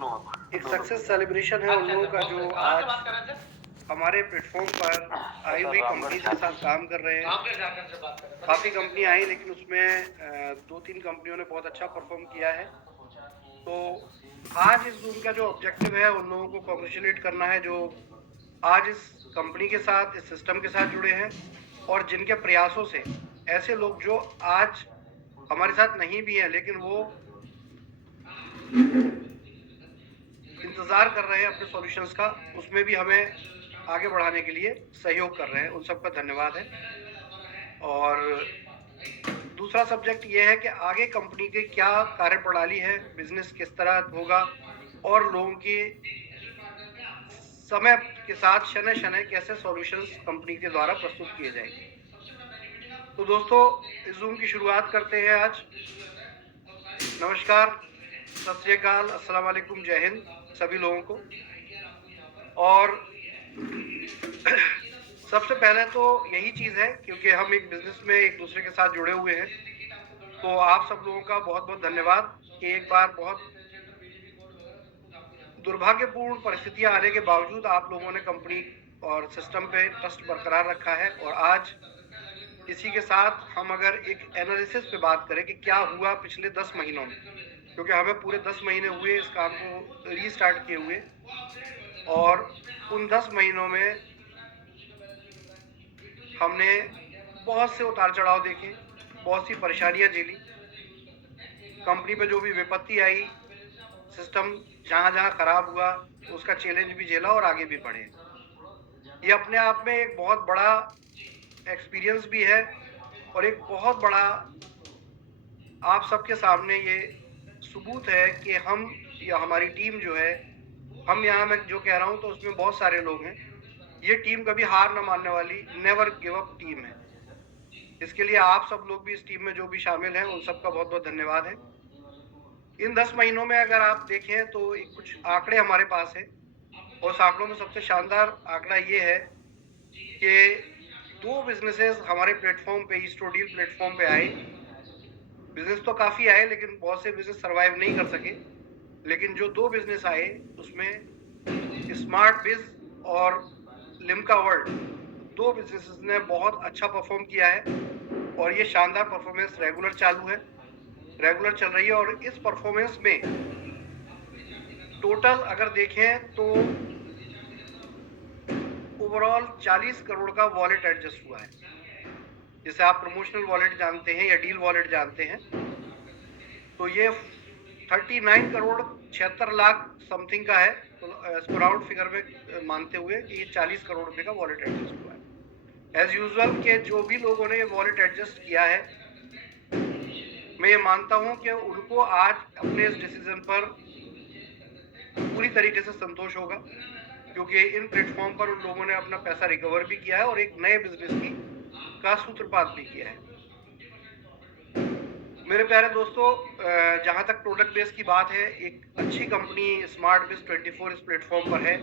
एक success celebration है उन लोगों का जो आज हमारे प्लेटफॉर्म पर आई हुई कंपनीज के साथ काम कर रहे हैं। काफ़ी कंपनी आई लेकिन उसमें 2-3 कंपनियों ने बहुत अच्छा परफॉर्म किया है। तो आज इस जूम का जो ऑब्जेक्टिव है उन लोगों को कॉन्ग्रेचुलेट करना है जो आज इस कंपनी के साथ, इस सिस्टम के साथ जुड़े हैं और जिनके प्रयासों से ऐसे लोग जो आज हमारे साथ नहीं भी हैं लेकिन वो इंतज़ार कर रहे हैं अपने सॉल्यूशंस का, उसमें भी हमें आगे बढ़ाने के लिए सहयोग कर रहे हैं। उन सबका धन्यवाद है। और दूसरा सब्जेक्ट ये है कि आगे कंपनी की क्या कार्यप्रणाली है, बिजनेस किस तरह होगा और लोगों की समय के साथ शनय-शनय कैसे सॉल्यूशंस कंपनी के द्वारा प्रस्तुत किए जाएंगे। तो दोस्तों, इस जूम की शुरुआत करते हैं आज। नमस्कार, सत श्री अकाल, अस्सलाम वालेकुम, जय हिंद सभी लोगों को। और सबसे पहले तो यही चीज़ है क्योंकि हम एक बिजनेस में एक दूसरे के साथ जुड़े हुए हैं, तो आप सब लोगों का बहुत बहुत धन्यवाद कि एक बार बहुत दुर्भाग्यपूर्ण परिस्थितियां आने के बावजूद आप लोगों ने कंपनी और सिस्टम पे ट्रस्ट बरकरार रखा है। और आज इसी के साथ हम अगर एक एनालिसिस पे बात करें कि क्या हुआ पिछले 10 महीनों में, क्योंकि हमें पूरे 10 महीने हुए इस काम को रीस्टार्ट किए हुए, और उन 10 महीनों में हमने बहुत से उतार चढ़ाव देखे, बहुत सी परेशानियां झेली, कंपनी पे जो भी विपत्ति आई, सिस्टम जहाँ जहाँ खराब हुआ उसका चैलेंज भी झेला और आगे भी बढ़े। ये अपने आप में एक बहुत बड़ा एक्सपीरियंस भी है और एक बहुत बड़ा आप सबके सामने ये सबूत है कि हम या हमारी टीम जो है, हम यहाँ मैं जो कह रहा हूँ तो उसमें बहुत सारे लोग हैं, ये टीम कभी हार न मानने वाली नेवर गिव अप टीम है। इसके लिए आप सब लोग भी इस टीम में जो भी शामिल हैं उन सबका बहुत बहुत धन्यवाद है। इन 10 महीनों में अगर आप देखें तो कुछ आंकड़े हमारे पास है और उस आंकड़ों में सबसे शानदार आंकड़ा ये है कि 2 बिजनेसेस हमारे प्लेटफॉर्म पे, ईस्टो डील प्लेटफॉर्म पे आए। बिजनेस तो काफ़ी आए लेकिन बहुत से बिजनेस सर्वाइव नहीं कर सके, लेकिन जो 2 बिजनेस आए उसमें स्मार्ट बिज और लिम्का वर्ल्ड, 2 बिजनेसेस ने बहुत अच्छा परफॉर्म किया है और ये शानदार परफॉर्मेंस रेगुलर चालू है, रेगुलर चल रही है। और इस परफॉर्मेंस में टोटल अगर देखें तो ओवरऑल 40 करोड़ का वॉलेट एडजस्ट हुआ है। जैसे आप प्रमोशनल वॉलेट जानते हैं या डील वॉलेट जानते हैं, तो ये 39 करोड़ 76 लाख समथिंग का है। तो इसको राउंड फिगर में मानते हुए कि ये 40 करोड़ रुपए का वॉलेट एडजस्ट हुआ है। एज यूजुअल के जो भी लोगों ने ये वॉलेट एडजस्ट किया है, मैं ये मानता हूं कि उनको आज अपने इस डिसीजन पर पूरी तरीके से संतोष होगा, क्योंकि इन प्लेटफॉर्म पर उन लोगों ने अपना पैसा रिकवर भी किया है और एक नए बिजनेस की का सूत्रपात भी किया है। मेरे प्यारे दोस्तों, जहां तक प्रोडक्ट बेस की बात है, एक अच्छी कंपनी स्मार्ट बिज 24 इस प्लेटफॉर्म पर है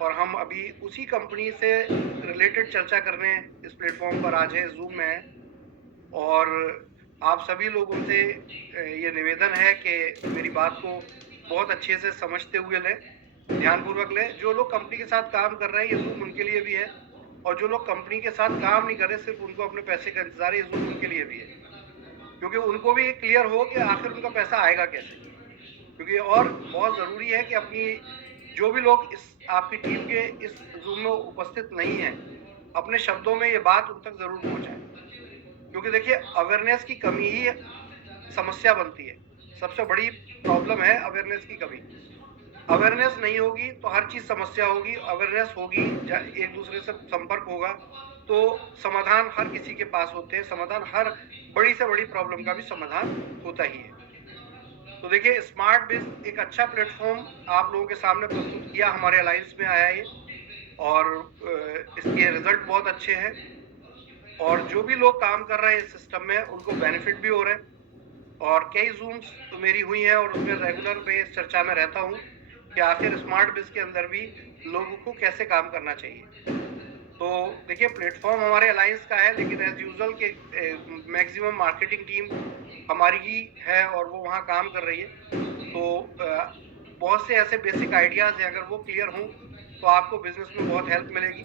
और हम अभी उसी कंपनी से रिलेटेड चर्चा करने इस प्लेटफॉर्म पर आज है, जूम में है। और आप सभी लोगों से ये निवेदन है कि मेरी बात को बहुत अच्छे से समझते हुए लें, ध्यानपूर्वक लें। जो लोग कंपनी के साथ काम कर रहे हैं ये जूम उनके लिए भी है, और जो लोग कंपनी के साथ काम नहीं कर रहे, सिर्फ उनको अपने पैसे का इंतजार है, ये जूम उनके लिए भी है, क्योंकि उनको भी क्लियर हो कि आखिर उनका पैसा आएगा कैसे। क्योंकि और बहुत ज़रूरी है कि अपनी जो भी लोग इस आपकी टीम के इस जूम में उपस्थित नहीं हैं, अपने शब्दों में ये बात उन तक ज़रूर पहुँचाएं, क्योंकि देखिए अवेयरनेस की कमी ही समस्या बनती है। सबसे बड़ी प्रॉब्लम है अवेयरनेस की कमी। अवेयरनेस नहीं होगी तो हर चीज़ समस्या होगी, अवेयरनेस होगी, एक दूसरे से संपर्क होगा तो समाधान हर किसी के पास होते हैं, समाधान हर बड़ी से बड़ी प्रॉब्लम का भी समाधान होता ही है। तो देखिए स्मार्ट बिज एक अच्छा प्लेटफॉर्म आप लोगों के सामने प्रस्तुत किया, हमारे अलायंस में आया ये, और इसके रिजल्ट बहुत अच्छे हैं और जो भी लोग काम कर रहे हैं इस सिस्टम में उनको बेनिफिट भी हो रहे हैं। और कई जूम्स तो मेरी हुई हैं और उसमें रेगुलर मैं इस चर्चा में रहता हूँ कि आखिर स्मार्ट बिज के अंदर भी लोगों को कैसे काम करना चाहिए। तो देखिए प्लेटफॉर्म हमारे अलायंस का है, लेकिन एज यूजुअल के मैक्सिमम मार्केटिंग टीम हमारी ही है और वो वहाँ काम कर रही है। तो बहुत से ऐसे बेसिक आइडियाज़ हैं, अगर वो क्लियर हों तो आपको बिज़नेस में बहुत हेल्प मिलेगी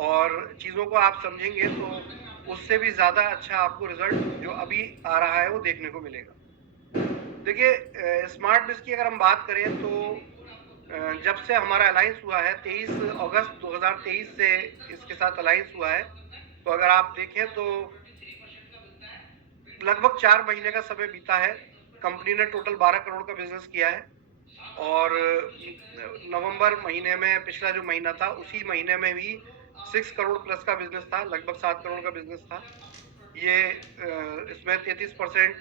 और चीज़ों को आप समझेंगे तो उससे भी ज़्यादा अच्छा आपको रिज़ल्ट जो अभी आ रहा है वो देखने को मिलेगा। देखिए स्मार्ट बिज़ की अगर हम बात करें तो जब से हमारा अलायंस हुआ है 23 अगस्त 2023 से इसके साथ अलायंस हुआ है, तो अगर आप देखें तो लगभग 4 महीने का समय बीता है। कंपनी ने टोटल 12 करोड़ का बिज़नेस किया है और नवंबर महीने में पिछला जो महीना था उसी महीने में भी 6 करोड़ प्लस का बिज़नेस था, लगभग 7 करोड़ का बिज़नेस था। ये इसमें 33%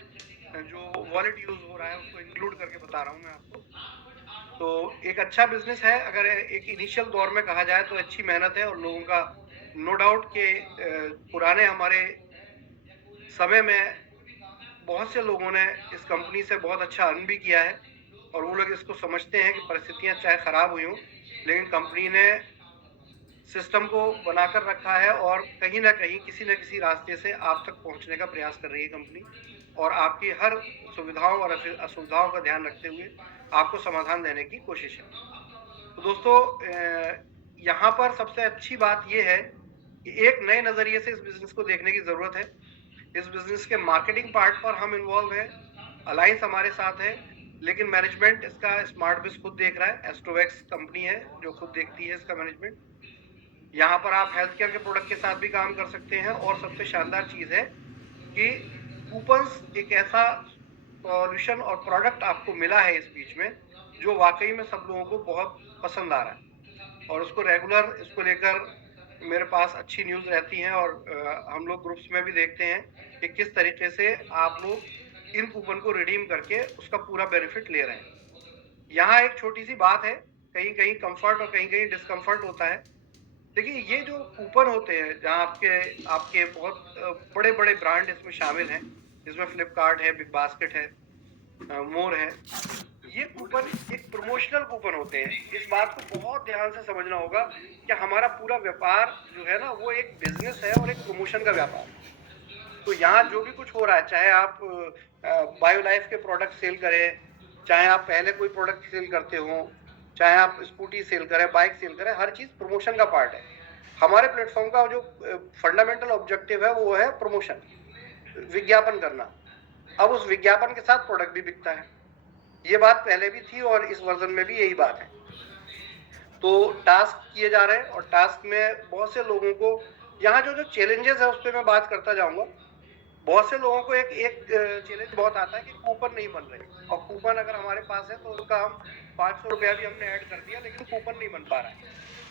जो वॉलेट यूज़ हो रहा है उसको इंक्लूड करके बता रहा हूँ मैं आपको। तो एक अच्छा बिज़नेस है, अगर एक इनिशियल दौर में कहा जाए तो अच्छी मेहनत है और लोगों का नो डाउट के पुराने हमारे समय में बहुत से लोगों ने इस कंपनी से बहुत अच्छा अर्न भी किया है और वो लोग इसको समझते हैं कि परिस्थितियां चाहे खराब हुई हों लेकिन कंपनी ने सिस्टम को बनाकर रखा है और कहीं ना कहीं किसी न किसी रास्ते से आप तक पहुंचने का प्रयास कर रही है कंपनी और आपकी हर सुविधाओं और असुविधाओं का ध्यान रखते हुए आपको समाधान देने की कोशिश है। तो दोस्तों यहाँ पर सबसे अच्छी बात यह है कि एक नए नज़रिए से इस बिज़नेस को देखने की ज़रूरत है। इस बिज़नेस के मार्केटिंग पार्ट पर हम इन्वॉल्व हैं, अलायंस हमारे साथ है, लेकिन मैनेजमेंट इसका स्मार्ट बिज़ खुद देख रहा है। एस्ट्रोवैक्स कंपनी है जो खुद देखती है इसका मैनेजमेंट। यहाँ पर आप हेल्थ केयर के प्रोडक्ट के साथ भी काम कर सकते हैं और सबसे शानदार चीज़ है कि कूपन्स एक ऐसा सॉल्यूशन और प्रोडक्ट आपको मिला है इस बीच में जो वाकई में सब लोगों को बहुत पसंद आ रहा है और उसको रेगुलर इसको लेकर मेरे पास अच्छी न्यूज़ रहती हैं और हम लोग ग्रुप्स में भी देखते हैं कि किस तरीके से आप लोग इन कूपन को रिडीम करके उसका पूरा बेनिफिट ले रहे हैं। यहाँ एक छोटी सी बात है, कहीं कहीं कंफर्ट और कहीं कहीं डिस्कम्फर्ट होता है। देखिए ये जो कूपन होते हैं जहाँ आपके आपके बहुत बड़े बड़े ब्रांड इसमें शामिल हैं, जिसमें फ्लिपकार्ट है, बिग बास्केट है, मोर है, ये कूपन एक प्रमोशनल कूपन होते हैं। इस बात को बहुत ध्यान से समझना होगा कि हमारा पूरा व्यापार जो है ना वो एक बिजनेस है और एक प्रमोशन का व्यापार है। तो यहाँ जो भी कुछ हो रहा है, चाहे आप बायोलाइफ के प्रोडक्ट सेल करें, चाहे आप पहले कोई प्रोडक्ट सेल करते हो, चाहे आप स्कूटी सेल करें, बाइक सेल करें, हर चीज़ प्रमोशन का पार्ट है। हमारे प्लेटफॉर्म का जो फंडामेंटल ऑब्जेक्टिव है वो है प्रमोशन, विज्ञापन करना। अब उस विज्ञापन के साथ प्रोडक्ट भी बिकता है। ये बात पहले भी थी और इस वर्जन में भी यही बात है। तो टास्क किए जा रहे हैं और टास्क में बहुत से लोगों को यहाँ जो चैलेंजेस है उस पर मैं बात करता जाऊंगा। बहुत से लोगों को एक चैलेंज बहुत आता है कि कूपन नहीं बन रहे और कूपन अगर हमारे पास है तो उसका हम 500 रुपया भी हमने ऐड कर दिया लेकिन कूपन नहीं बन पा रहा है।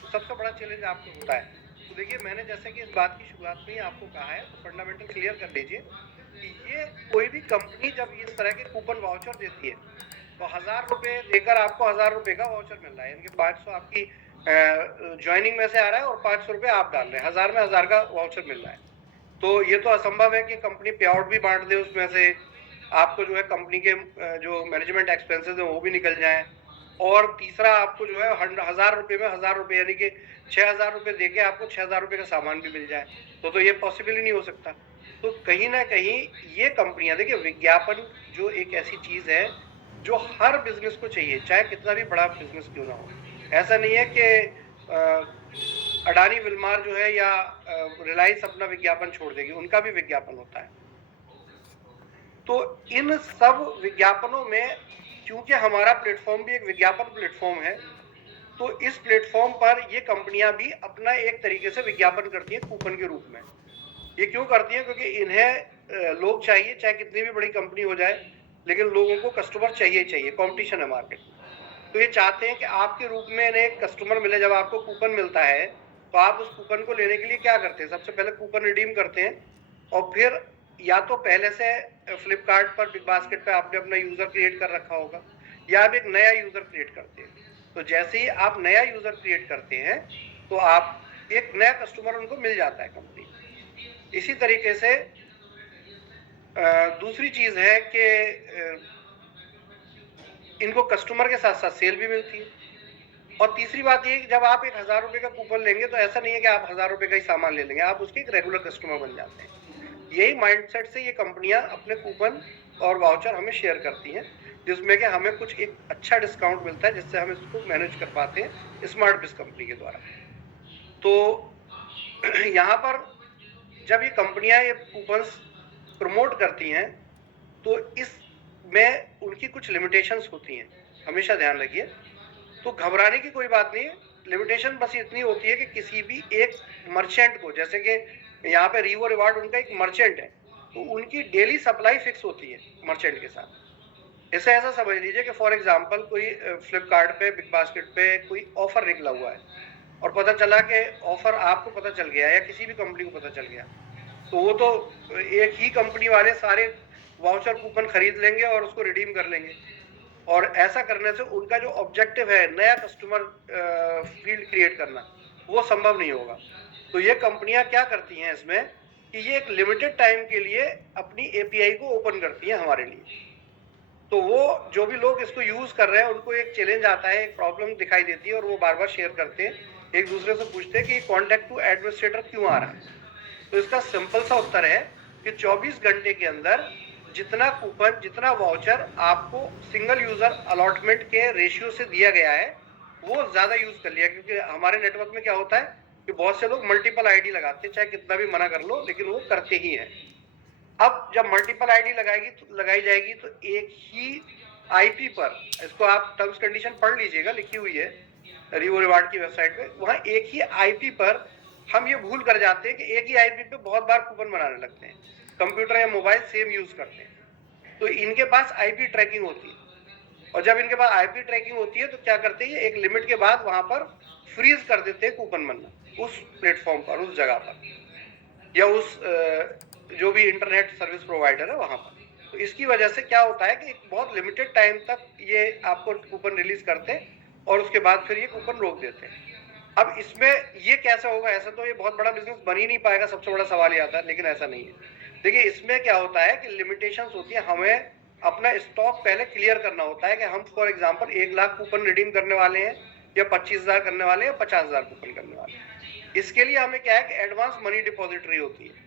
तो सबसे बड़ा चैलेंज आपको होता है। तो देखिए मैंने जैसे कि इस बात की शुरुआत में ही आपको कहा है तो फंडामेंटल क्लियर कर लीजिए कि ये कोई भी कंपनी जब इस तरह के कूपन वाउचर देती है तो 1000 रुपये देकर आपको 1000 रुपये का वाउचर मिल रहा है, यानी कि 500 आपकी ज्वाइनिंग में से आ रहा है और 500 रुपये आप डाल रहे हैं, 1000 में 1000 का वाउचर मिल रहा है। तो ये तो असंभव है कि कंपनी पे आउट भी बांट दे, उसमें से आपको जो है कंपनी के जो मैनेजमेंट एक्सपेंसेस हैं वो भी निकल जाएं और तीसरा आपको जो है 1000 रुपये में 1000 रुपये यानी कि 6000 रुपये दे के आपको 6000 रुपये का सामान भी मिल जाए तो ये पॉसिबल ही नहीं हो सकता। तो कहीं ना कहीं ये कंपनियां, देखिए विज्ञापन जो एक ऐसी चीज़ है जो हर बिजनेस को चाहिए, चाहे कितना भी बड़ा बिजनेस क्यों ना हो। ऐसा नहीं है कि अडानी विलमार जो है या रिलायंस अपना विज्ञापन छोड़ देगी, उनका भी विज्ञापन होता है। तो इन सब विज्ञापनों में क्योंकि हमारा प्लेटफॉर्म भी एक विज्ञापन प्लेटफॉर्म है तो इस प्लेटफॉर्म पर ये कंपनियां भी अपना एक तरीके से विज्ञापन करती हैं कूपन के रूप में। ये क्यों करती हैं? क्योंकि इन्हें लोग चाहिए, चाहे कितनी भी बड़ी कंपनी हो जाए, लेकिन लोगों को कस्टमर चाहिए चाहिए, कंपटीशन है मार्केट में। तो ये चाहते हैं कि आपके रूप में इन्हें एक कस्टमर मिले। जब आपको कूपन मिलता है तो आप उस कूपन को लेने के लिए क्या करते हैं? सबसे पहले कूपन रिडीम करते हैं और फिर या तो पहले से फ्लिपकार्ट पर, बिग बास्केट पर आपने अपना यूजर क्रिएट कर रखा होगा या आप एक नया यूजर क्रिएट करते हैं। तो जैसे ही आप नया यूजर क्रिएट करते हैं तो आप एक नया कस्टमर उनको मिल जाता है कंपनी। इसी तरीके से दूसरी चीज है कि इनको कस्टमर के साथ साथ सेल भी मिलती है। और तीसरी बात ये कि जब आप 1000 रुपये का कूपन लेंगे तो ऐसा नहीं है कि आप 1000 रुपये का ही सामान ले लेंगे, आप उसके एक रेगुलर कस्टमर बन जाते हैं। यही माइंडसेट से ये कंपनियां अपने कूपन और वाउचर हमें शेयर करती हैं जिसमें कि हमें कुछ एक अच्छा डिस्काउंट मिलता है, जिससे हम इसको मैनेज कर पाते हैं स्मार्ट बिज कंपनी के द्वारा। तो यहाँ पर जब ये कंपनियां ये कूपन्स प्रमोट करती हैं तो इसमें उनकी कुछ लिमिटेशंस होती हैं, हमेशा ध्यान रखिए। तो घबराने की कोई बात नहीं है, लिमिटेशन बस इतनी होती है कि किसी भी एक मर्चेंट को, जैसे कि यहाँ पे रिवो रिवार्ड उनका एक मर्चेंट है, तो उनकी डेली सप्लाई फिक्स होती है मर्चेंट के साथ। इसे ऐसा समझ लीजिए कि फॉर एग्जांपल कोई फ्लिपकार्ट पे, बिग बास्केट पे कोई ऑफर निकला हुआ है और पता चला कि ऑफर आपको पता चल गया या किसी भी कंपनी को पता चल गया, तो वो तो एक ही कंपनी वाले सारे वाउचर कूपन खरीद लेंगे और उसको रिडीम कर लेंगे, और ऐसा करने से उनका जो ऑब्जेक्टिव है नया कस्टमर फील्ड क्रिएट करना, वो संभव नहीं होगा। तो ये कंपनियां क्या करती हैं इसमें कि ये एक लिमिटेड टाइम के लिए अपनी एपीआई को ओपन करती हैं हमारे लिए। तो वो जो भी लोग इसको यूज कर रहे हैं उनको एक चैलेंज आता है, एक प्रॉब्लम दिखाई देती है, और वो बार बार शेयर करते हैं, एक दूसरे से पूछते हैं कि कॉन्टैक्ट टू एडमिनिस्ट्रेटर क्यों आ रहा है। तो इसका सिंपल सा उत्तर है कि 24 घंटे के अंदर जितना कूपन, जितना वाउचर आपको सिंगल यूजर अलॉटमेंट के रेशियो से दिया गया है वो ज्यादा यूज कर लिया, क्योंकि हमारे नेटवर्क में क्या होता है कि बहुत से लोग मल्टीपल आईडी लगाते हैं, चाहे कितना भी मना कर लो लेकिन वो करते ही हैं। अब जब मल्टीपल आईडी लगाई जाएगी तो एक ही आईपी पर, इसको आप टर्म्स कंडीशन पढ़ लीजिएगा, लिखी हुई है रिवो रिवार्ड की वेबसाइट पे, वहां एक ही आईपी पर हम ये भूल कर जाते हैं कि एक ही आईपी पे बहुत बार कूपन बनाने लगते हैं, कंप्यूटर या मोबाइल सेम यूज करते हैं। तो इनके पास आईपी ट्रैकिंग होती है, और जब इनके पास आईपी ट्रैकिंग होती है तो क्या करते हैं, एक लिमिट के बाद वहां पर फ्रीज कर देते हैं कूपन बनना उस प्लेटफॉर्म पर, उस जगह पर, या उस जो भी इंटरनेट सर्विस प्रोवाइडर है वहां पर। तो इसकी वजह से क्या होता है कि एक बहुत लिमिटेड टाइम तक ये आपको कूपन रिलीज करते हैं और उसके बाद फिर ये कूपन रोक देते हैं। अब इसमें ये कैसे होगा, ऐसा तो ये बहुत बड़ा बिजनेस बन ही नहीं पाएगा, सबसे बड़ा सवाल ये आता है, लेकिन ऐसा नहीं है। देखिए इसमें क्या होता है कि लिमिटेशंस होती है, हमें अपना स्टॉक पहले क्लियर करना होता है कि हम for example 1 lakh coupon redeem करने वाले हैं या 25,000 करने वाले हैं, 50,000 कूपन करने वाले हैं। इसके लिए हमें क्या है कि एडवांस मनी डिपॉजिटरी होती है।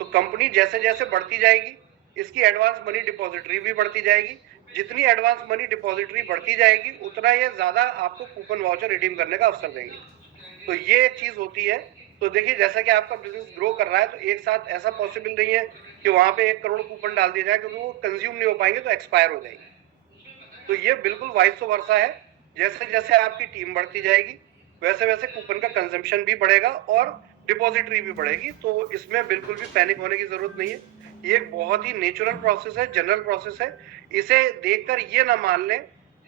तो कंपनी जैसे जैसे बढ़ती जाएगी इसकी एडवांस मनी डिपॉजिटरी भी बढ़ती जाएगी, जितनी एडवांस मनी डिपॉजिटरी बढ़ती जाएगी उतना ये ज्यादा आपको कूपन वाउचर रिडीम करने का अवसर देंगे। तो ये एक चीज होती है। तो देखिए जैसा कि आपका बिजनेस ग्रो कर रहा है तो एक साथ ऐसा पॉसिबल नहीं है कि वहां पे 1 करोड़ कूपन डाल दिया जाए, क्योंकि वो कंज्यूम नहीं हो पाएंगे तो एक्सपायर हो जाएगी। तो ये बिल्कुल वाइस वर्सा है, जैसे जैसे आपकी टीम बढ़ती जाएगी वैसे वैसे कूपन का कंजम्पशन भी बढ़ेगा और डिपॉजिटरी भी बढ़ेगी। तो इसमें बिल्कुल भी पैनिक होने की जरूरत नहीं है, ये एक बहुत ही नेचुरल प्रोसेस है, जनरल प्रोसेस है। इसे देखकर ये ना मान लें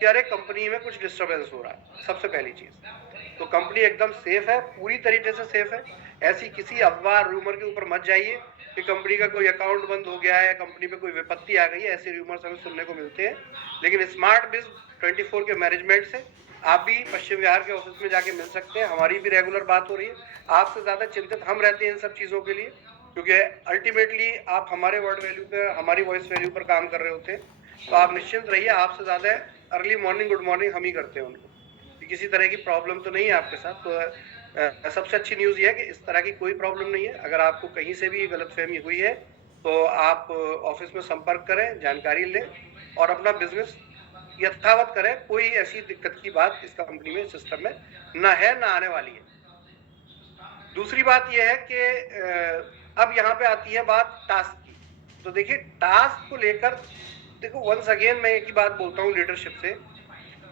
कि अरे कंपनी में कुछ डिस्टर्बेंस हो रहा है। सबसे पहली चीज तो कंपनी एकदम सेफ है, पूरी तरीके से सेफ है। ऐसी किसी अफवाह रूमर के ऊपर मत जाइए कि कंपनी का कोई अकाउंट बंद हो गया है, कंपनी पे कोई विपत्ति आ गई है, ऐसे रूमर्स हमें सुनने को मिलते हैं। लेकिन स्मार्ट बिज 24 के मैनेजमेंट से आप भी पश्चिम विहार के ऑफिस में जाके मिल सकते हैं, हमारी भी रेगुलर बात हो रही है। आपसे ज्यादा चिंतित हम रहते हैं इन सब चीजों के लिए, क्योंकि अल्टीमेटली आप हमारे वर्ड वैल्यू पे, हमारी वॉइस वैल्यू पर काम कर रहे होते हैं। तो आप निश्चिंत रहिए, आपसे ज्यादा अर्ली मॉर्निंग गुड मॉर्निंग हम ही करते हैं उनको, किसी तरह की प्रॉब्लम तो नहीं है आपके साथ। तो सबसे अच्छी न्यूज़ ये है कि इस तरह की कोई प्रॉब्लम नहीं है। अगर आपको कहीं से भी गलतफहमी हुई है तो आप ऑफिस में संपर्क करें, जानकारी लें और अपना बिजनेस यथावत करें। कोई ऐसी दिक्कत की बात इस कंपनी में, सिस्टम में ना है, ना आने वाली है। दूसरी बात यह है कि अब यहाँ पे आती है बात टास्क की। तो देखिए टास्क को लेकर, देखो वंस अगेन मैं एक ही बात बोलता हूँ लीडरशिप से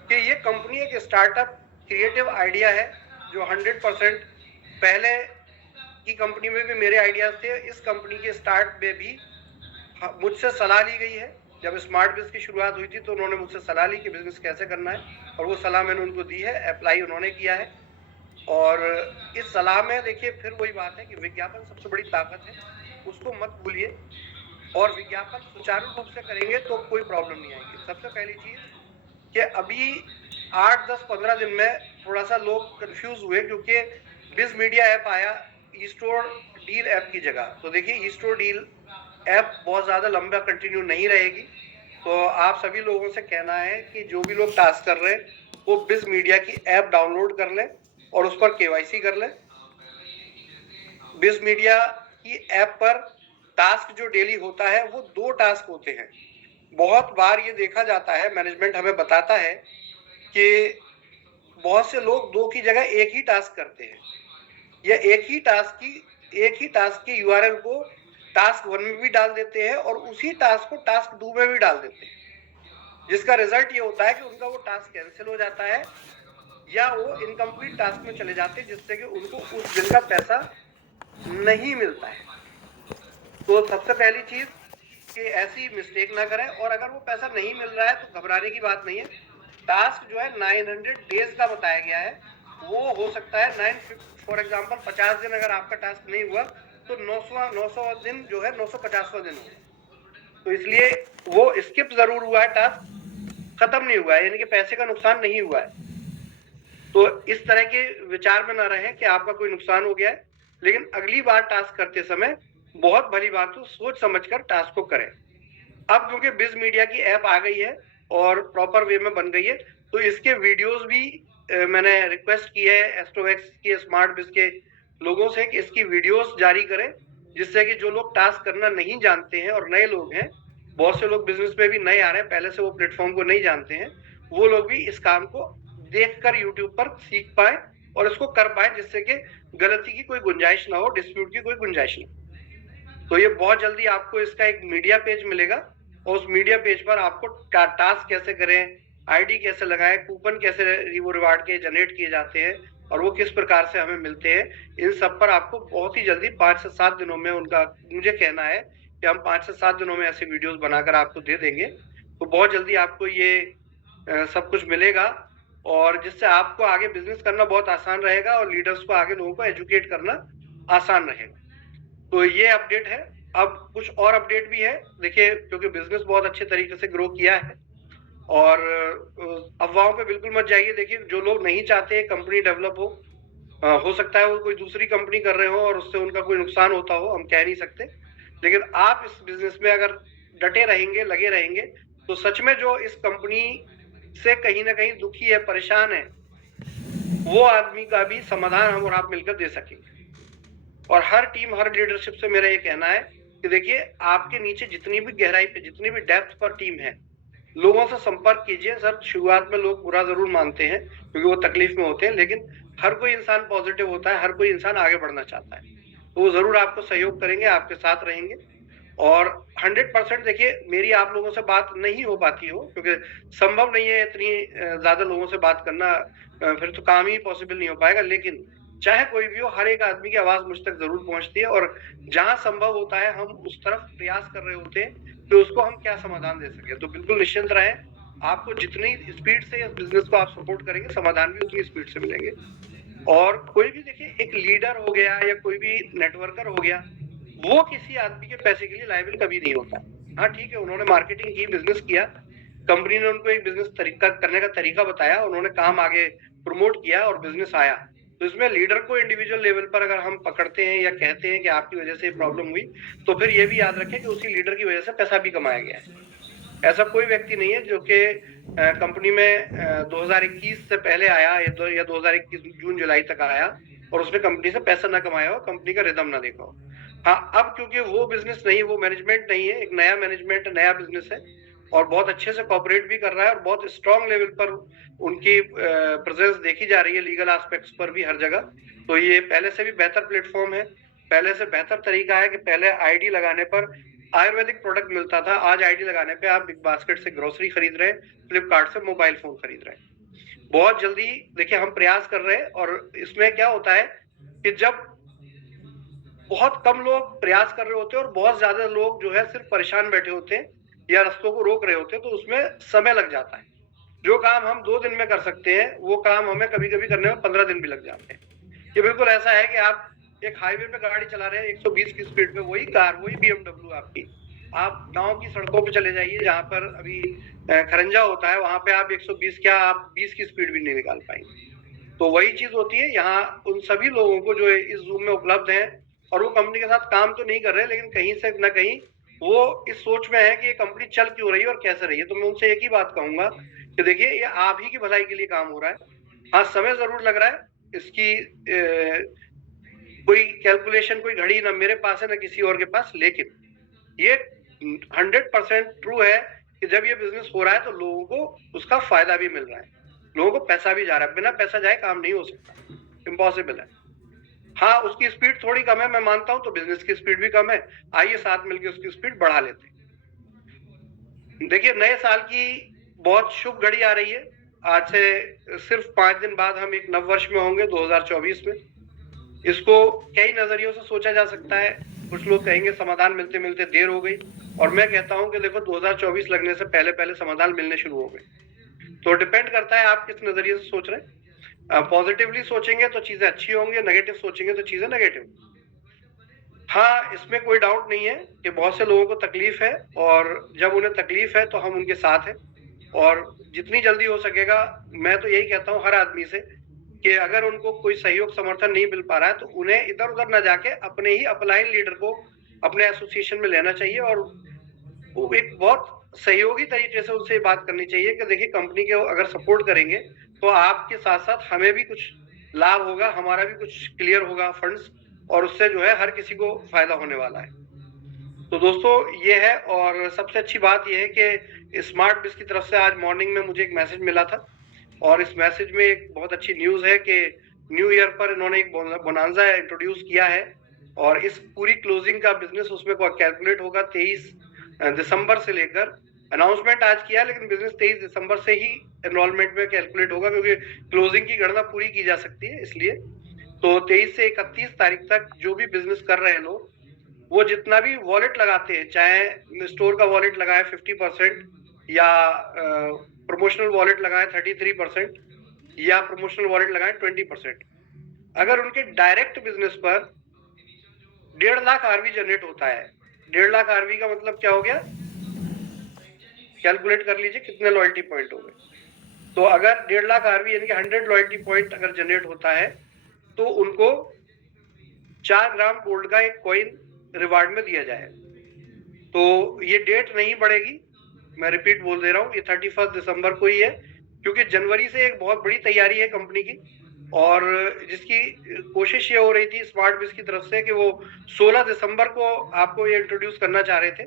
कि ये कंपनी एक स्टार्टअप क्रिएटिव आइडिया है जो 100% पहले की कंपनी में भी मेरे आइडियाज थे, इस कंपनी के स्टार्ट में भी मुझसे सलाह ली गई है। जब स्मार्ट बिज की शुरुआत हुई थी तो उन्होंने मुझसे सलाह ली कि बिजनेस कैसे करना है, और वो सलाह मैंने उनको दी है, अप्लाई उन्होंने किया है। और इस सलाह में देखिए फिर वही बात है कि विज्ञापन सबसे बड़ी ताकत है, उसको मत भूलिए, और विज्ञापन सुचारू रूप से करेंगे तो कोई प्रॉब्लम नहीं आएगी। सबसे पहली चीज कि अभी 8, 10, 15 दिन में थोड़ा सा लोग कंफ्यूज हुए क्योंकि बिज मीडिया ऐप आया ई स्टोर डील ऐप की जगह। तो देखिए ई स्टोर डील ऐप बहुत ज़्यादा लंबा कंटिन्यू नहीं रहेगी। तो आप सभी लोगों से कहना है कि जो भी लोग टास्क कर रहे हैं वो बिज मीडिया की ऐप डाउनलोड कर लें और उस पर केवाईसी कर लें। बिज मीडिया की ऐप पर टास्क जो डेली होता है वो 2 टास्क होते हैं। बहुत बार ये देखा जाता है, मैनेजमेंट हमें बताता है कि बहुत से लोग 2 की जगह 1 ही टास्क करते हैं, या एक ही टास्क की यूआरएल को टास्क 1 में भी डाल देते हैं और उसी टास्क को टास्क 2 में भी डाल देते हैं, जिसका रिजल्ट ये होता है कि उनका वो टास्क कैंसिल हो जाता है या वो इनकम्प्लीट टास्क में चले जाते हैं, जिससे कि उनको उस दिन का पैसा नहीं मिलता है। तो सबसे पहली चीज कि ऐसी मिस्टेक ना करें, और अगर वो पैसा नहीं मिल रहा है तो घबराने की बात नहीं है। टास्क जो है 900 डेज का बताया गया है, वो हो सकता है 9 फॉर एग्जांपल 50 दिन अगर आपका टास्क नहीं हुआ तो 900 दिन जो है 950वां दिन होगा। तो इसलिए वो स्किप जरूर हुआ है, टास्क खत्म नहीं हुआ है, यानी कि पैसे का नुकसान नहीं हुआ है। तो इस तरह के विचार में ना रहे कि आपका कोई नुकसान हो गया है, लेकिन अगली बार टास्क करते समय बहुत भली बात तो सोच समझकर टास्क को करें। अब क्योंकि बिज मीडिया की ऐप आ गई है और प्रॉपर वे में बन गई है, तो इसके वीडियोस भी मैंने रिक्वेस्ट की है एस्ट्रोवेक्स के स्मार्ट बिज के लोगों से कि इसकी वीडियोस जारी करें, जिससे कि जो लोग टास्क करना नहीं जानते हैं और नए लोग हैं, बहुत से लोग बिजनेस में भी नए आ रहे हैं, पहले से वो प्लेटफॉर्म को नहीं जानते हैं, वो लोग भी इस काम को देखकर यूट्यूब पर सीख पाए और इसको कर पाए, जिससे कि गलती की कोई गुंजाइश ना हो, डिस्प्यूट की कोई गुंजाइश नहीं। तो ये बहुत जल्दी आपको इसका एक मीडिया पेज मिलेगा और उस मीडिया पेज पर आपको टास्क कैसे करें, आईडी कैसे लगाएं, कूपन कैसे रिवार्ड के जनरेट किए जाते हैं और वो किस प्रकार से हमें मिलते हैं, इन सब पर आपको बहुत ही जल्दी 5 से 7 दिनों में, उनका मुझे कहना है कि हम 5 से 7 दिनों में ऐसे वीडियोस बनाकर आपको दे देंगे। तो बहुत जल्दी आपको ये सब कुछ मिलेगा और जिससे आपको आगे बिजनेस करना बहुत आसान रहेगा और लीडर्स को आगे लोगों को एजुकेट करना आसान रहेगा। तो ये अपडेट है। अब कुछ और अपडेट भी है, देखिए क्योंकि बिजनेस बहुत अच्छे तरीके से ग्रो किया है और अफवाहों पे बिल्कुल मत जाइए। देखिए जो लोग नहीं चाहते कंपनी डेवलप हो सकता है वो कोई दूसरी कंपनी कर रहे हो और उससे उनका कोई नुकसान होता हो, हम कह नहीं सकते, लेकिन आप इस बिजनेस में अगर डटे रहेंगे, लगे रहेंगे, तो सच में जो इस कंपनी से कहीं ना कहीं दुखी है, परेशान है, वो आदमी का भी समाधान हम और आप मिलकर दे सकेंगे। और हर टीम, हर लीडरशिप से मेरा ये कहना है कि देखिए आपके नीचे जितनी भी गहराई पे, जितनी भी डेप्थ पर टीम है, लोगों से संपर्क कीजिए। सर शुरुआत में लोग बुरा जरूर मानते हैं क्योंकि वो तकलीफ में होते हैं, लेकिन हर कोई इंसान पॉजिटिव होता है, हर कोई इंसान आगे बढ़ना चाहता है, तो वो जरूर आपको सहयोग करेंगे, आपके साथ रहेंगे। और 100% देखिए मेरी आप लोगों से बात नहीं हो पाती हो क्योंकि संभव नहीं है इतनी ज्यादा लोगों से बात करना, फिर तो काम ही पॉसिबल नहीं हो पाएगा, लेकिन चाहे कोई भी हो, हर एक आदमी की आवाज मुझ तक जरूर पहुंचती है और जहां संभव होता है हम उस तरफ प्रयास कर रहे होते हैं कि उसको हम क्या समाधान दे सके। तो बिल्कुल निश्चिंत रहें, आपको जितनी स्पीड से इस बिजनेस को आप सपोर्ट करेंगे, समाधान भी उतनी स्पीड से मिलेंगे। और कोई भी देखिए एक लीडर हो गया या कोई भी नेटवर्कर हो गया, वो किसी आदमी के पैसे के लिए लायबिल कभी नहीं होता। हाँ ठीक है, उन्होंने मार्केटिंग की, बिजनेस किया, कंपनी ने उनको एक बिजनेस तरीका करने का तरीका बताया, उन्होंने काम आगे प्रमोट किया और बिजनेस आया। तो इसमें लीडर को इंडिविजुअल लेवल पर अगर हम पकड़ते हैं या कहते हैं कि आपकी वजह से प्रॉब्लम हुई, तो फिर ये भी याद रखें कि उसी लीडर की वजह से पैसा भी कमाया गया है। ऐसा कोई व्यक्ति नहीं है जो कि कंपनी में 2021 से पहले आया या 2021 जून जुलाई तक आया और उसने कंपनी से पैसा ना कमाया हो, कंपनी का रिदम ना देखा हो। हाँ, अब क्योंकि वो बिजनेस नहीं, वो मैनेजमेंट नहीं है, एक नया मैनेजमेंट, नया बिजनेस है और बहुत अच्छे से कॉपरेट भी कर रहा है और बहुत स्ट्रॉन्ग लेवल पर उनकी प्रेजेंस देखी जा रही है, लीगल एस्पेक्ट्स पर भी हर जगह। तो ये पहले से भी बेहतर प्लेटफॉर्म है, पहले से बेहतर तरीका है कि पहले आईडी लगाने पर आयुर्वेदिक प्रोडक्ट मिलता था, आज आईडी लगाने पे आप बिग बास्केट से ग्रोसरी खरीद रहे हैं, फ्लिपकार्ट से मोबाइल फोन खरीद रहे हैं। बहुत जल्दी देखिए हम प्रयास कर रहे हैं और इसमें क्या होता है कि जब बहुत कम लोग प्रयास कर रहे होते हैं और बहुत ज्यादा लोग जो है सिर्फ परेशान बैठे होते हैं या रास्तों को रोक रहे होते हैं, तो उसमें समय लग जाता है। जो काम हम 2 दिन में कर सकते हैं, वो काम हमें कभी कभी करने में 15 दिन भी लग जाते हैं। ये बिल्कुल ऐसा है कि आप एक हाईवे पे गाड़ी चला रहे हैं 120 की स्पीड पे, वही कार, वही BMW आपकी, आप गांव की सड़कों पे चले जाइए जहां पर अभी खरंजा होता है, वहां पे आप 120 क्या, आप 20 की स्पीड भी नहीं निकाल पाएंगे। तो वही चीज होती है यहाँ उन सभी लोगों को जो इस जूम में उपलब्ध है और वो कंपनी के साथ काम तो नहीं कर रहे, लेकिन कहीं से न कहीं वो इस सोच में है कि ये कंपनी चल क्यों रही है और कैसे रही है। तो मैं उनसे एक ही बात कहूंगा कि देखिए ये आप ही की भलाई के लिए काम हो रहा है। हाँ, समय जरूर लग रहा है, इसकी कोई कैलकुलेशन, कोई घड़ी ना मेरे पास है ना किसी और के पास, लेकिन ये 100% ट्रू है कि कि जब ये बिजनेस हो रहा है तो लोगों को उसका फायदा भी मिल रहा है, लोगों को पैसा भी जा रहा है। बिना पैसा जाए काम नहीं हो सकता, इम्पॉसिबल है। हाँ, उसकी स्पीड थोड़ी कम है, मैं मानता हूं, तो बिजनेस की स्पीड भी कम है, आइए साथ मिलकर उसकी स्पीड बढ़ा लेते हैं। देखिए, नए साल की बहुत शुभ घड़ी आ रही है। आज से सिर्फ 5 दिन बाद हम एक नव वर्ष में होंगे, 2024 में। इसको कई नजरियों से सोचा जा सकता है। कुछ लोग कहेंगे समाधान मिलते मिलते देर हो गई, और मैं कहता हूं कि देखो 2024 लगने से पहले पहले समाधान मिलने शुरू हो गए। तो डिपेंड करता है आप किस नजरिए से सोच रहे हैं। पॉजिटिवली सोचेंगे तो चीजें अच्छी होंगी, नेगेटिव सोचेंगे तो चीजें नेगेटिव। हाँ, इसमें कोई डाउट नहीं है कि बहुत से लोगों को तकलीफ है, और जब उन्हें तकलीफ है तो हम उनके साथ हैं, और जितनी जल्दी हो सकेगा, मैं तो यही कहता हूँ हर आदमी से कि अगर उनको कोई सहयोग समर्थन नहीं मिल पा रहा है तो उन्हें इधर उधर ना जाके अपने ही अपलाइन लीडर को अपने एसोसिएशन में लेना चाहिए, और वो एक बहुत सहयोगी तरीके से उनसे बात करनी चाहिए कि देखिए, कंपनी के अगर सपोर्ट करेंगे तो आपके साथ साथ हमें भी कुछ लाभ होगा, हमारा भी कुछ क्लियर होगा फंड्स, और उससे जो है हर किसी को फायदा होने वाला है। तो दोस्तों, ये है। और सबसे अच्छी बात ये है कि स्मार्ट बिज की तरफ से आज मॉर्निंग में मुझे एक मैसेज मिला था, और इस मैसेज में एक बहुत अच्छी न्यूज है कि न्यू ईयर पर इन्होंने एक बोनांजा इंट्रोड्यूस किया है, और इस पूरी क्लोजिंग का बिजनेस उसमें कैलकुलेट होगा 23 दिसंबर से लेकर। अनाउंसमेंट आज किया, लेकिन बिजनेस 23 दिसंबर से ही एनरोलमेंट में कैलकुलेट होगा, क्योंकि क्लोजिंग की गणना पूरी की जा सकती है, इसलिए। तो 23 से 31 तारीख तक जो भी बिजनेस कर रहे हैं लोग, वो जितना भी वॉलेट लगाते हैं, चाहे स्टोर का वॉलेट लगाए 50%, या प्रमोशनल वॉलेट लगाए 33%, या प्रमोशनल वॉलेट लगाए 20%, अगर उनके डायरेक्ट बिजनेस पर 1.5 लाख आरवी जनरेट होता है, 1.5 लाख आरवी का मतलब क्या हो गया, कैलकुलेट कर लीजिए कितने लॉयल्टी पॉइंट हो गए। तो अगर 1.5 लाख आरवी यानी कि 100 लॉयल्टी पॉइंट अगर जनरेट होता है, तो उनको 4 ग्राम गोल्ड का एक कॉइन रिवार्ड में दिया जाए। तो ये डेट नहीं बढ़ेगी, मैं रिपीट बोल दे रहा हूँ, ये 31 दिसंबर को ही है, क्योंकि जनवरी से एक बहुत बड़ी तैयारी है कंपनी की, और जिसकी कोशिश ये हो रही थी स्मार्ट बिज की तरफ से कि वो 16 दिसंबर को आपको ये इंट्रोड्यूस करना चाह रहे थे,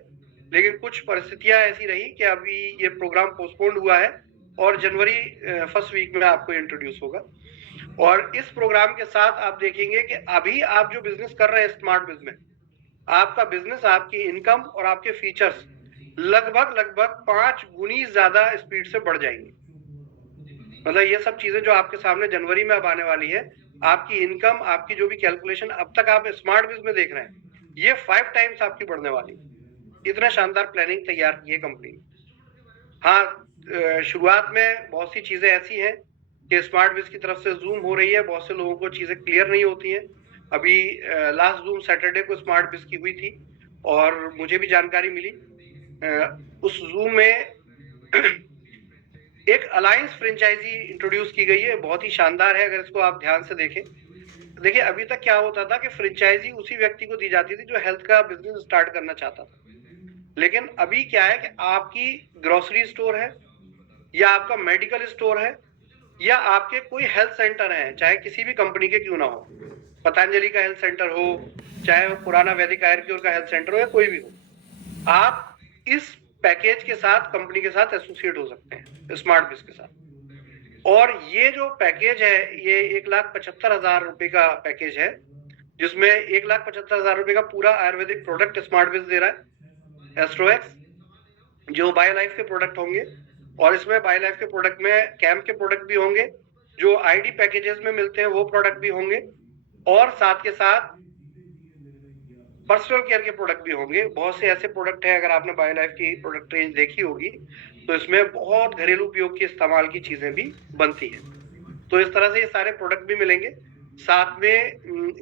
लेकिन कुछ परिस्थितियां ऐसी रही कि अभी ये प्रोग्राम पोस्टपोन्ड हुआ है, और जनवरी फर्स्ट वीक में आपको इंट्रोड्यूस होगा। और इस प्रोग्राम के साथ आप देखेंगे कि अभी आप जो बिजनेस कर रहे हैं स्मार्ट बिज में, आपका बिजनेस, आपकी इनकम और आपके फीचर्स लगभग 5 गुनी ज्यादा स्पीड से बढ़ जाएंगे। मतलब ये सब चीजें जो आपके सामने जनवरी में अब आने वाली है, आपकी इनकम, आपकी जो भी कैलकुलेशन अब तक आप स्मार्ट बिज में देख रहे हैं, ये 5 टाइम्स आपकी बढ़ने वाली है। इतना शानदार प्लानिंग तैयार की है कंपनी ने। हाँ, शुरुआत में बहुत सी चीजें ऐसी हैं कि स्मार्ट बिज की तरफ से जूम हो रही है, बहुत से लोगों को चीजें क्लियर नहीं होती हैं। अभी लास्ट जूम सैटरडे को स्मार्ट बिज की हुई थी, और मुझे भी जानकारी मिली। उस जूम में एक अलायंस फ्रेंचाइजी इंट्रोड्यूस की गई है, बहुत ही शानदार है अगर इसको आप ध्यान से देखें। देखिए, अभी तक क्या होता था कि फ्रेंचाइजी उसी व्यक्ति को दी जाती थी जो हेल्थ का बिजनेस स्टार्ट करना चाहता था, लेकिन अभी क्या है कि आपकी ग्रोसरी स्टोर है, या आपका मेडिकल स्टोर है, या आपके कोई हेल्थ सेंटर है, चाहे किसी भी कंपनी के क्यों ना हो, पतंजलि का हेल्थ सेंटर हो, चाहे वो पुराना वैदिक आयुर्वेद का हेल्थ सेंटर हो, या कोई भी हो, आप इस पैकेज के साथ, कंपनी के साथ एसोसिएट हो सकते हैं स्मार्ट बिज के साथ। और ये जो पैकेज है, ये 1,75,000 रुपए का पैकेज है, जिसमें 1,75,000 रुपए का पूरा आयुर्वेदिक प्रोडक्ट स्मार्ट बिज दे रहा है, एस्ट्रोएक्स, जो बायो लाइफ के प्रोडक्ट होंगे, और इसमें बायो लाइफ के प्रोडक्ट में कैम्प के प्रोडक्ट भी होंगे, जो आईडी पैकेजेस में मिलते हैं वो प्रोडक्ट भी होंगे, और साथ के साथ पर्सनल केयर के प्रोडक्ट भी होंगे। बहुत से ऐसे प्रोडक्ट हैं, अगर आपने बायो लाइफ की प्रोडक्ट रेंज देखी होगी, तो इसमें बहुत घरेलू उपयोग के इस्तेमाल की चीजें भी बनती हैं। तो इस तरह से ये सारे प्रोडक्ट भी मिलेंगे, साथ में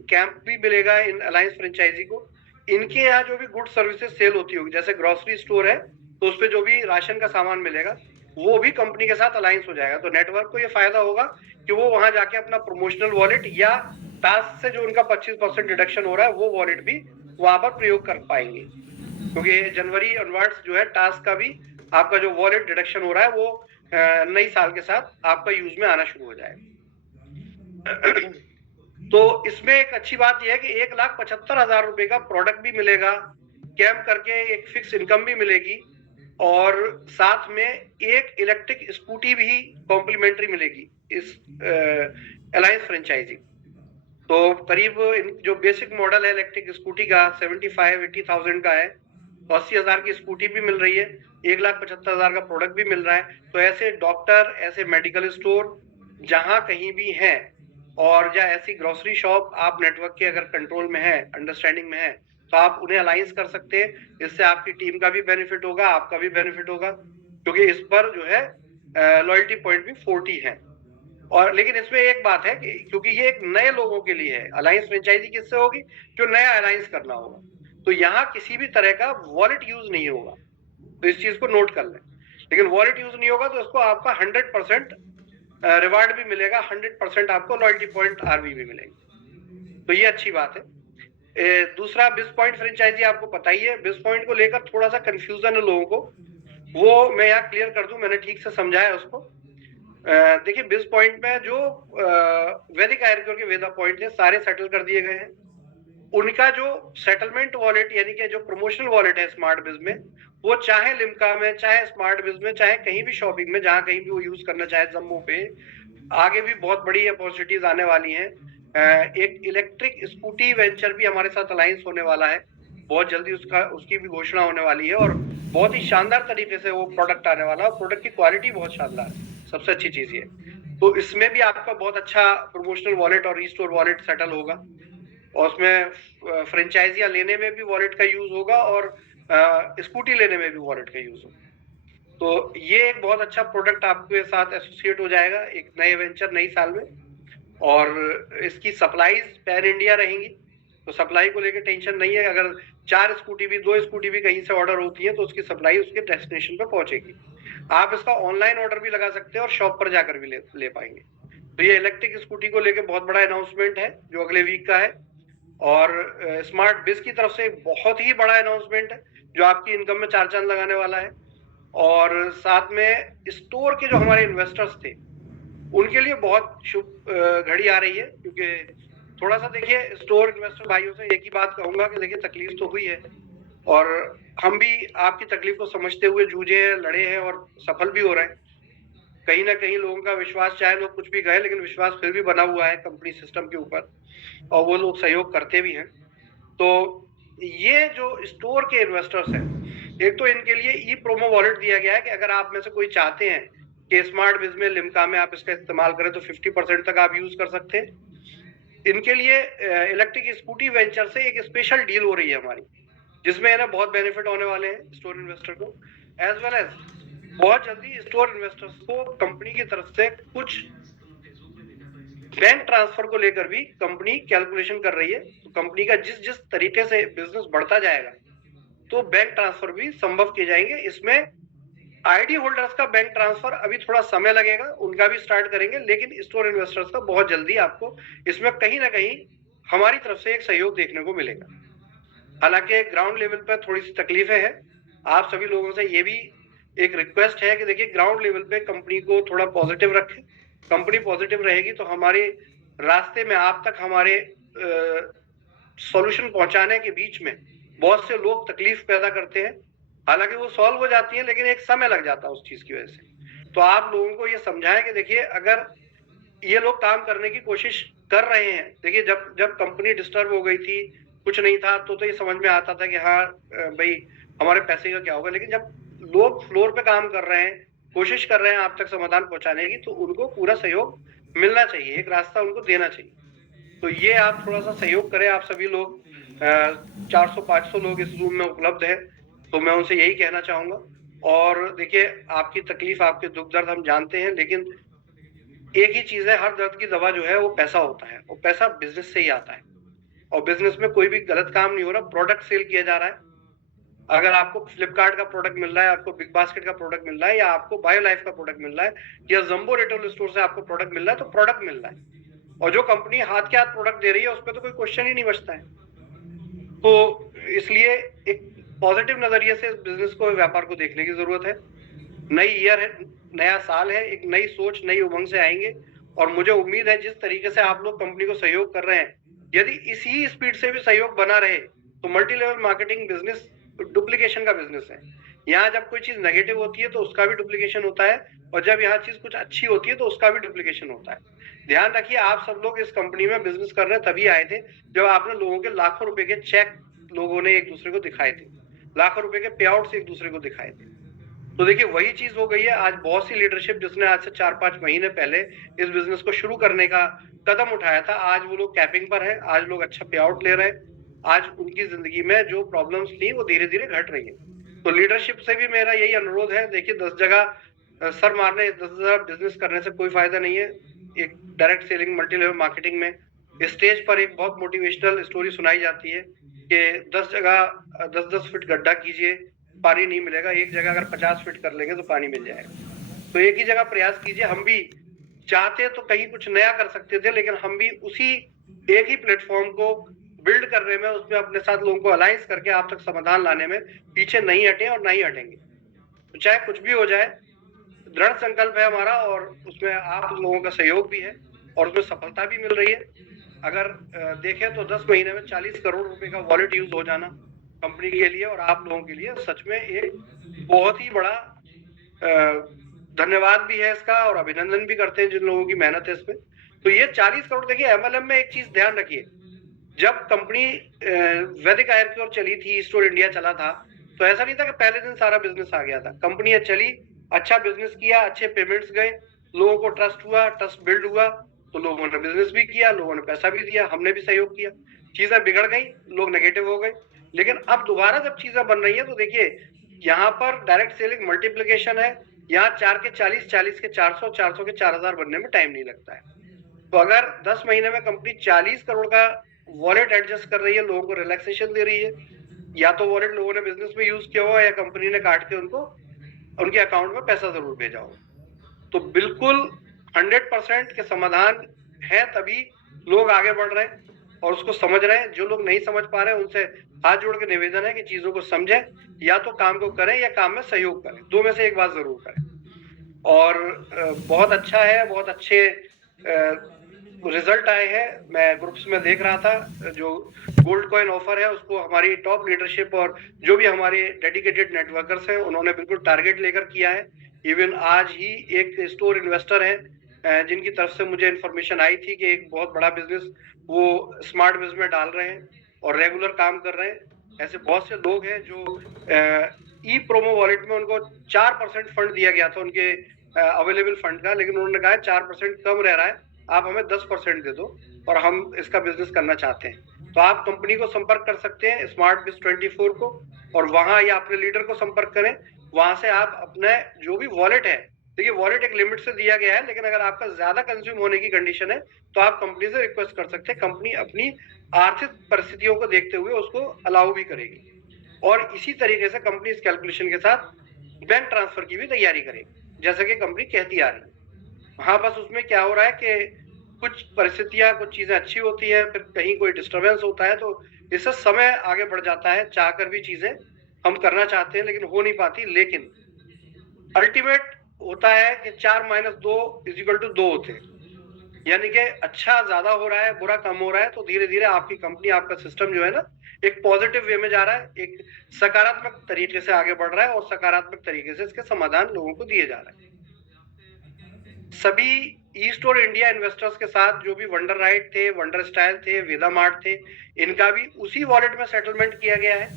कैंप भी मिलेगा इन अलायंस फ्रेंचाइजी को। इनके यहाँ जो भी गुड सर्विसेज सेल होती होगी, जैसे ग्रोसरी स्टोर है तो उसपे जो भी राशन का सामान मिलेगा वो भी कंपनी के साथ अलायंस हो जाएगा। तो नेटवर्क को ये फायदा होगा कि वो वहां जाके अपना प्रमोशनल वॉलेट, या टास्क से जो उनका 25% डिडक्शन हो रहा है, वो वॉलेट भी वहां पर प्रयोग कर पाएंगे, क्योंकि जनवरी ऑनवर्ड्स जो है टास्क का भी आपका जो वॉलेट डिडक्शन हो रहा है वो नई साल के साथ आपका यूज में आना शुरू हो जाएगा। तो इसमें एक अच्छी बात यह है कि 1,75,000 रुपए का प्रोडक्ट भी मिलेगा, कैंप करके एक फिक्स इनकम भी मिलेगी, और साथ में एक इलेक्ट्रिक स्कूटी भी कॉम्प्लीमेंट्री मिलेगी इस अलायंस फ्रेंचाइजी। तो करीब जो बेसिक मॉडल है इलेक्ट्रिक स्कूटी का 75-80,000 का है, तो 80,000 की स्कूटी भी मिल रही है, 1,75,000 का प्रोडक्ट भी मिल रहा है। तो ऐसे डॉक्टर, ऐसे मेडिकल स्टोर जहां कहीं भी है, और या ऐसी ग्रोसरी शॉप आप नेटवर्क के अगर कंट्रोल में है, अंडरस्टैंडिंग में है, तो आप उन्हें अलायंस कर सकते हैं। इससे आपकी टीम का भी बेनिफिट होगा, आपका भी बेनिफिट होगा, क्योंकि इस पर जो है लॉयल्टी पॉइंट भी 40 है। और लेकिन इसमें एक बात है कि क्योंकि ये एक नए लोगों के लिए है, अलायंस फ्रेंचाइजी किससे होगी? जो नया अलायंस करना होगा, तो यहाँ किसी भी तरह का वॉलेट यूज नहीं होगा, तो इस चीज को नोट कर लें। लेकिन वॉलेट यूज नहीं होगा तो इसको आपका 100% रिवार्ड भी मिलेगा, 100% आपको लॉयल्टी पॉइंट आरवी भी मिलेगी, तो ये अच्छी बात है। दूसरा बिस पॉइंट फ्रेंचाइजी आपको पता ही है, बिस पॉइंट को लेकर थोड़ा सा कंफ्यूजन है लोगों को, वो मैं यहाँ क्लियर कर दूं, मैंने ठीक से समझाया उसको। देखिए बिस पॉइंट में जो वैदिक आयुर्वेद के वेदा पॉइंट है सारे सेटल कर दिए गए हैं। उनका जो सेटलमेंट वॉलेट यानी कि जो प्रमोशनल वॉलेट है स्मार्ट बिज में, वो चाहे लिम्का में, चाहे स्मार्ट बिज में, चाहे कहीं भी शॉपिंग में, जहां कहीं भी वो यूज करना चाहे, जम्मू पे आगे भी बहुत बड़ी अपॉर्चुनिटीज आने वाली हैं। एक इलेक्ट्रिक स्कूटी वेंचर भी हमारे साथ अलायंस होने वाला है, बहुत जल्दी उसकी भी घोषणा होने वाली है, और बहुत ही शानदार तरीके से वो प्रोडक्ट आने वाला है, और प्रोडक्ट की क्वालिटी बहुत शानदार है, सबसे अच्छी चीज ये। तो इसमें भी आपका बहुत अच्छा प्रमोशनल वॉलेट और रीस्टोर वॉलेट सेटल होगा, और उसमें फ्रेंचाइजियां लेने में भी वॉलेट का यूज होगा, और स्कूटी लेने में भी वॉलेट का यूज होगा। तो ये एक बहुत अच्छा प्रोडक्ट आपके साथ एसोसिएट हो जाएगा एक नए वेंचर नई साल में, और इसकी सप्लाईज पैन इंडिया रहेंगी, तो सप्लाई को लेकर टेंशन नहीं है। अगर 4 स्कूटी भी, 2 स्कूटी भी कहीं से ऑर्डर होती है तो उसकी सप्लाई उसके डेस्टिनेशन पे पहुंचेगी। आप इसका ऑनलाइन ऑर्डर भी लगा सकते हैं और शॉप पर जाकर भी ले पाएंगे। तो ये इलेक्ट्रिक स्कूटी को लेकर बहुत बड़ा अनाउंसमेंट है जो अगले वीक का है, और स्मार्ट बिज की तरफ से एक बहुत ही बड़ा अनाउंसमेंट है जो आपकी इनकम में 4 चांद लगाने वाला है। और साथ में स्टोर के जो हमारे इन्वेस्टर्स थे उनके लिए बहुत शुभ घड़ी आ रही है, क्योंकि थोड़ा सा देखिए स्टोर इन्वेस्टर भाइयों से एक ही बात कहूंगा कि देखिए तकलीफ तो हुई है, और हम भी आपकी तकलीफ को समझते हुए जूझे हैं, लड़े हैं और सफल भी हो रहे हैं। कहीं ना कहीं लोगों का विश्वास, चाहे लोग कुछ भी कहे, लेकिन विश्वास फिर भी बना हुआ है कंपनी सिस्टम के ऊपर, और वो लोग सहयोग करते भी हैं। तो ये जो स्टोर के इन्वेस्टर्स हैं, एक तो इनके लिए ई प्रोमो वॉलेट दिया गया है कि अगर आप में से कोई चाहते हैं कि स्मार्ट बिज में लिम्का में आप इसका इस्तेमाल करें तो 50% तक आप यूज कर सकते हैं। इनके लिए इलेक्ट्रिक स्कूटी वेंचर से एक स्पेशल डील हो रही है हमारी, जिसमें है ना बहुत बेनिफिट होने वाले हैं स्टोर इन्वेस्टर को, एज वेल एज बहुत जल्दी स्टोर इन्वेस्टर्स को कंपनी की तरफ से कुछ बैंक ट्रांसफर को लेकर भी कंपनी कैलकुलेशन कर रही है। तो कंपनी का जिस जिस तरीके से बिजनेस बढ़ता जाएगा तो बैंक ट्रांसफर भी संभव किए जाएंगे। इसमें आईडी होल्डर्स का बैंक ट्रांसफर अभी थोड़ा समय लगेगा, उनका भी स्टार्ट करेंगे, लेकिन स्टोर इन्वेस्टर्स का बहुत जल्दी आपको इसमें कहीं ना कहीं हमारी तरफ से एक सहयोग देखने को मिलेगा। हालांकि ग्राउंड लेवल पर थोड़ी सी तकलीफें हैं, आप सभी लोगों से ये भी एक रिक्वेस्ट है कि देखिए ग्राउंड लेवल पे कंपनी को थोड़ा पॉजिटिव रखें। कंपनी पॉजिटिव रहेगी तो हमारे रास्ते में आप तक हमारे सॉल्यूशन पहुंचाने के बीच में बहुत से लोग तकलीफ पैदा करते हैं, हालांकि वो सॉल्व हो जाती है लेकिन एक समय लग जाता है उस चीज की वजह से। तो आप लोगों को ये समझाएं कि देखिए अगर ये लोग काम करने की कोशिश कर रहे हैं, देखिए जब कंपनी डिस्टर्ब हो गई थी, कुछ नहीं था, तो ये समझ में आता था कि हाँ भाई हमारे पैसे का क्या होगा, लेकिन जब लोग फ्लोर पे काम कर रहे हैं, कोशिश कर रहे हैं आप तक समाधान पहुंचाने की, तो उनको पूरा सहयोग मिलना चाहिए, एक रास्ता उनको देना चाहिए। तो ये आप थोड़ा सा सहयोग करें, आप सभी लोग 400-500 लोग इस रूम में उपलब्ध है, तो मैं उनसे यही कहना चाहूंगा। और देखिए आपकी तकलीफ, आपके दुख दर्द हम जानते हैं, लेकिन एक ही चीज है, हर दर्द की दवा जो है वो पैसा होता है, और पैसा बिजनेस से ही आता है, और बिजनेस में कोई भी गलत काम नहीं हो रहा, प्रोडक्ट सेल किया जा रहा है। अगर आपको फ्लिपकार्ट का प्रोडक्ट मिल रहा है, आपको बिग बास्केट का प्रोडक्ट मिल रहा है, या आपको बायो लाइफ का प्रोडक्ट मिल रहा है, या जंबो रिटेल स्टोर से आपको प्रोडक्ट मिल रहा है, तो प्रोडक्ट मिल रहा है, और जो कंपनी हाथ के हाथ प्रोडक्ट दे रही है उस पर तो कोई क्वेश्चन ही नहीं बचता है। तो इसलिए एक पॉजिटिव नजरिए से बिजनेस को, व्यापार को देखने की जरूरत है। नई ईयर है, नया साल है, एक नई सोच, नई उमंग से आएंगे, और मुझे उम्मीद है जिस तरीके से आप लोग कंपनी को सहयोग कर रहे हैं, यदि इसी स्पीड से भी सहयोग बना रहे तो multi level marketing business duplication का बिजनेस है, यहाँ जब कोई चीज नेगेटिव होती है तो उसका भी डुप्लीकेशन होता है, और जब यहाँ चीज कुछ अच्छी होती है तो उसका भी डुप्लीकेशन होता है। ध्यान रखिए, आप सब लोग इस कंपनी में बिजनेस कर रहे तभी आए थे जब आपने लोगों के लाखों रुपए के चेक लोगों ने एक दूसरे को दिखाए थे, लाखों रुपए के पे आउट एक दूसरे को दिखाए थे। तो देखिए वही चीज हो गई है। आज बहुत सी लीडरशिप जिसने आज से 4-5 महीने पहले इस बिजनेस को शुरू करने का कदम उठाया था, आज वो लोग कैपिंग पर है, आज लोग अच्छा पे आउट ले रहे हैं, आज उनकी जिंदगी में जो प्रॉब्लम्स थी वो धीरे धीरे घट रही है। तो लीडरशिप से भी मेरा यही अनुरोध है, देखिए 10 जगह सर मारने 10 जगह बिजनेस करने से कोई फायदा नहीं है। एक direct selling multi level marketing में स्टेज पर एक बहुत मोटिवेशनल स्टोरी सुनाई जाती है कि 10 जगह 10-10 फीट गड्ढा कीजिए, पानी नहीं मिलेगा, एक जगह अगर 50 फीट कर लेंगे तो पानी मिल जाएगा। तो एक ही जगह प्रयास कीजिए। हम भी चाहते तो कहीं कुछ नया कर सकते थे, लेकिन हम भी उसी एक ही प्लेटफॉर्म को बिल्ड करने में, उसमें अपने साथ लोगों को अलायंस करके आप तक समाधान लाने में पीछे नहीं हटे और नहीं हटेंगे। तो चाहे कुछ भी हो जाए, दृढ़ संकल्प है हमारा, और उसमें आप लोगों का सहयोग भी है और उसमें सफलता भी मिल रही है। अगर देखें तो 10 महीने में 40 करोड़ रुपए का वॉलेट यूज हो जाना कंपनी के लिए और आप लोगों के लिए सच में एक बहुत ही बड़ा धन्यवाद भी है इसका, और अभिनंदन भी करते हैं जिन लोगों की मेहनत है इसमें। तो ये 40 करोड़, देखिए एमएलएम में एक चीज ध्यान रखिए, जब कंपनी वैदिक आयर की ओर चली थी, ईस्ट इंडिया चला था, तो ऐसा नहीं था कि पहले दिन सारा बिजनेस आ गया था। कंपनी चली, अच्छा बिजनेस किया, अच्छे पेमेंट्स गए, लोगों को ट्रस्ट हुआ, ट्रस्ट बिल्ड हुआ, तो लोगों ने बिजनेस भी किया, लोगों ने पैसा भी दिया, हमने भी सहयोग किया, चीजें बिगड़ गई, लोग नेगेटिव हो गए। लेकिन अब दोबारा जब चीजें बन रही है तो देखिए यहाँ पर डायरेक्ट सेलिंग मल्टीप्लीकेशन है, यहाँ 4 के 40, 40 के 400, 400 के 4000 बनने में टाइम नहीं लगता है। तो अगर 10 महीने में कंपनी 40 करोड़ का वॉलेट एडजस्ट कर रही है, लोगों को रिलैक्सेशन दे रही है, या तो वॉलेट लोगों ने बिजनेस में यूज किया हुआ या कंपनी ने काट के उनको उनके अकाउंट में पैसा जरूर भेजा हो। तो बिल्कुल 100% के समाधान है, तभी लोग आगे बढ़ रहे हैं और उसको समझ रहे हैं। जो लोग नहीं समझ पा रहे हैं उनसे हाथ जोड़ के निवेदन है कि चीजों को समझें, या तो काम को करें या काम में सहयोग करें, दो में से एक बात जरूर करें। और बहुत अच्छा है, बहुत अच्छे रिजल्ट आए हैं। मैं ग्रुप्स में देख रहा था, जो गोल्ड कॉइन ऑफर है उसको हमारी टॉप लीडरशिप और जो भी हमारे डेडिकेटेड नेटवर्कर्स हैं उन्होंने बिल्कुल टारगेट लेकर किया है। इवन आज ही एक स्टोर इन्वेस्टर है जिनकी तरफ से मुझे इन्फॉर्मेशन आई थी कि एक बहुत बड़ा बिजनेस वो स्मार्ट बिजनेस में डाल रहे हैं और रेगुलर काम कर रहे हैं। ऐसे बहुत से लोग हैं जो ई प्रोमो वॉलेट में उनको 4% फंड दिया गया था उनके अवेलेबल फंड का, लेकिन उन्होंने कहा 4% कम रह रहा है, आप हमें 10% दे दो और हम इसका बिजनेस करना चाहते हैं। तो आप कंपनी को संपर्क कर सकते हैं स्मार्ट बिज 24 को, और वहां या अपने लीडर को संपर्क करें, वहां से आप अपने जो भी वॉलेट है, देखिए वॉलेट एक लिमिट से दिया गया है, लेकिन अगर आपका ज्यादा कंज्यूम होने की कंडीशन है तो आप कंपनी से रिक्वेस्ट कर सकते हैं, कंपनी अपनी आर्थिक परिस्थितियों को देखते हुए उसको अलाउ भी करेगी। और इसी तरीके से कंपनी इस कैलकुलेशन के साथ बैंक ट्रांसफर की भी तैयारी करेगी, जैसा कि कंपनी कहती आ रही है। हाँ, बस उसमें क्या हो रहा है कि कुछ परिस्थितियां, कुछ चीजें अच्छी होती है, फिर कहीं कोई डिस्टरबेंस होता है, तो इससे समय आगे बढ़ जाता है। चाहकर भी चीजें हम करना चाहते हैं लेकिन हो नहीं पाती। लेकिन अल्टीमेट होता है कि 4-2 = 2 होते हैं, यानी कि अच्छा ज्यादा हो रहा है, बुरा कम हो रहा है, तो धीरे धीरे आपकी कंपनी, आपका सिस्टम जो है ना, एक पॉजिटिव वे में जा रहा है, एक सकारात्मक तरीके से आगे बढ़ रहा है और सकारात्मक तरीके से इसके समाधान लोगों को दिए जा रहे हैं। सभी ईस्ट और इंडिया इन्वेस्टर्स के साथ जो भी वंडर राइड थे, वंडर स्टाइल थे, वेदा मार्ट थे, इनका भी उसी वॉलेट में सेटलमेंट किया गया है,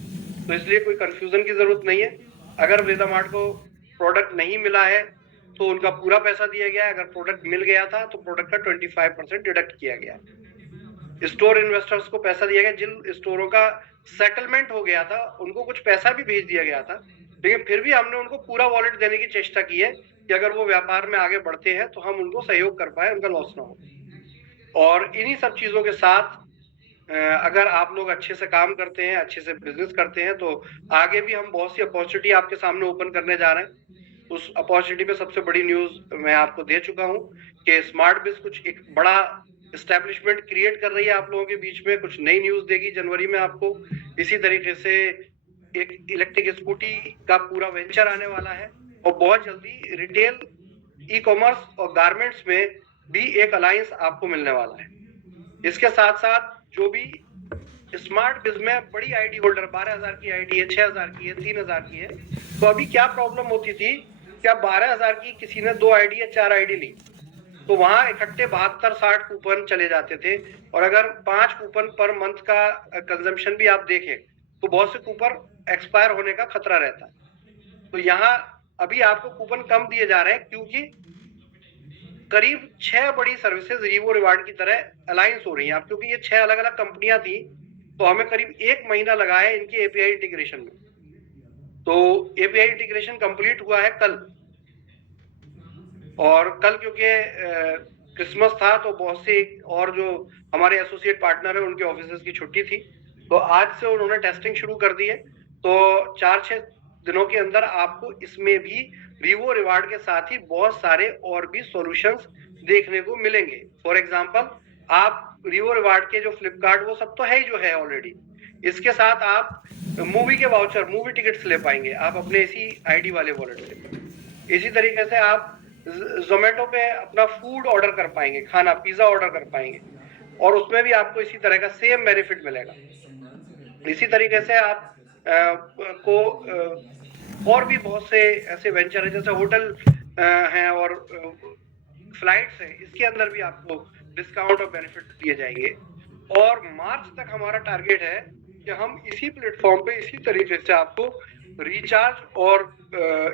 तो इसलिए कोई कंफ्यूजन की जरूरत नहीं है। अगर वेदा मार्ट को प्रोडक्ट नहीं मिला है तो उनका पूरा पैसा दिया गया है, अगर प्रोडक्ट मिल गया था तो प्रोडक्ट का 25% डिडक्ट किया गया। स्टोर इन्वेस्टर्स को पैसा दिया गया, जिन स्टोरों का सेटलमेंट हो गया था उनको कुछ पैसा भी भेज दिया गया था, लेकिन फिर भी हमने उनको पूरा वॉलेट देने की चेष्टा की है कि अगर वो व्यापार में आगे बढ़ते हैं तो हम उनको सहयोग कर पाए, उनका लॉस ना हो। और इन्हीं सब चीजों के साथ अगर आप लोग अच्छे से काम करते हैं, अच्छे से बिजनेस करते हैं, तो आगे भी हम बहुत सी अपॉर्चुनिटी आपके सामने ओपन करने जा रहे हैं। उस अपॉर्चुनिटी में सबसे बड़ी न्यूज मैं आपको दे चुका हूं कि स्मार्ट बिज कुछ एक बड़ा एस्टेब्लिशमेंट क्रिएट कर रही है आप लोगों के बीच में, कुछ नई न्यूज देगी जनवरी में आपको। इसी तरीके से एक इलेक्ट्रिक स्कूटी का पूरा वेंचर आने वाला है, और बहुत जल्दी रिटेल, ई कॉमर्स और गारमेंट्स में भी एक अलायंस आपको मिलने वाला है। इसके साथ साथ जो भी स्मार्ट बिज में बड़ी आईडी होल्डर 12,000 की आईडी है, 6,000 की है, 3,000 की है। तो अभी क्या प्रॉब्लम होती थी, क्या 12,000 की किसी ने 2 आईडी या 4 आईडी ली, तो वहां इकट्ठे 72-60 कूपन चले जाते थे। और अगर 5 कूपन पर मंथ का कंजम्पशन भी आप देखें तो बहुत से कूपन एक्सपायर होने का खतरा रहता है। तो यहाँ अभी आपको कूपन कम दिए जा रहे हैं क्योंकि करीब 6 बड़ी सर्विसेज रीवो रिवार्ड की तरह अलायंस हो रही हैं। अब क्योंकि ये 6 अलग अलग कंपनियां थी तो हमें करीब 1 महीना लगा है इनकी एपीआई इंटीग्रेशन में। तो एपीआई इंटीग्रेशन कंप्लीट हुआ है कल, और कल क्योंकि क्रिसमस था तो बहुत से और जो हमारे एसोसिएट पार्टनर है उनके ऑफिसेज की छुट्टी थी, तो आज से उन्होंने टेस्टिंग शुरू कर दी है। तो 4-6 दिनों के अंदर आपको इसमें भी रीवो रिवार्ड के साथ ही बहुत सारे और भी सॉल्यूशंस देखने को मिलेंगे। फॉर एग्जांपल, आप रीवो रिवार्ड के जो फ्लिपकार्ट वो सब तो है ही जो है ऑलरेडी, इसके साथ आप मूवी के वाउचर, मूवी टिकट्स ले पाएंगे आप अपने इसी आईडी वाले वॉलेट से। इसी तरीके से आप जोमेटो पे अपना फूड ऑर्डर कर पाएंगे, खाना पिज्जा ऑर्डर कर पाएंगे, और उसमें भी आपको इसी तरह का सेम बेनिफिट मिलेगा। इसी तरीके से आप को और भी बहुत से ऐसे वेंचर है, जैसे होटल हैं और फ्लाइट्स हैं, इसके अंदर भी आपको डिस्काउंट और बेनिफिट दिए जाएंगे। और मार्च तक हमारा टारगेट है कि हम इसी प्लेटफॉर्म पे इसी तरीके से आपको रिचार्ज और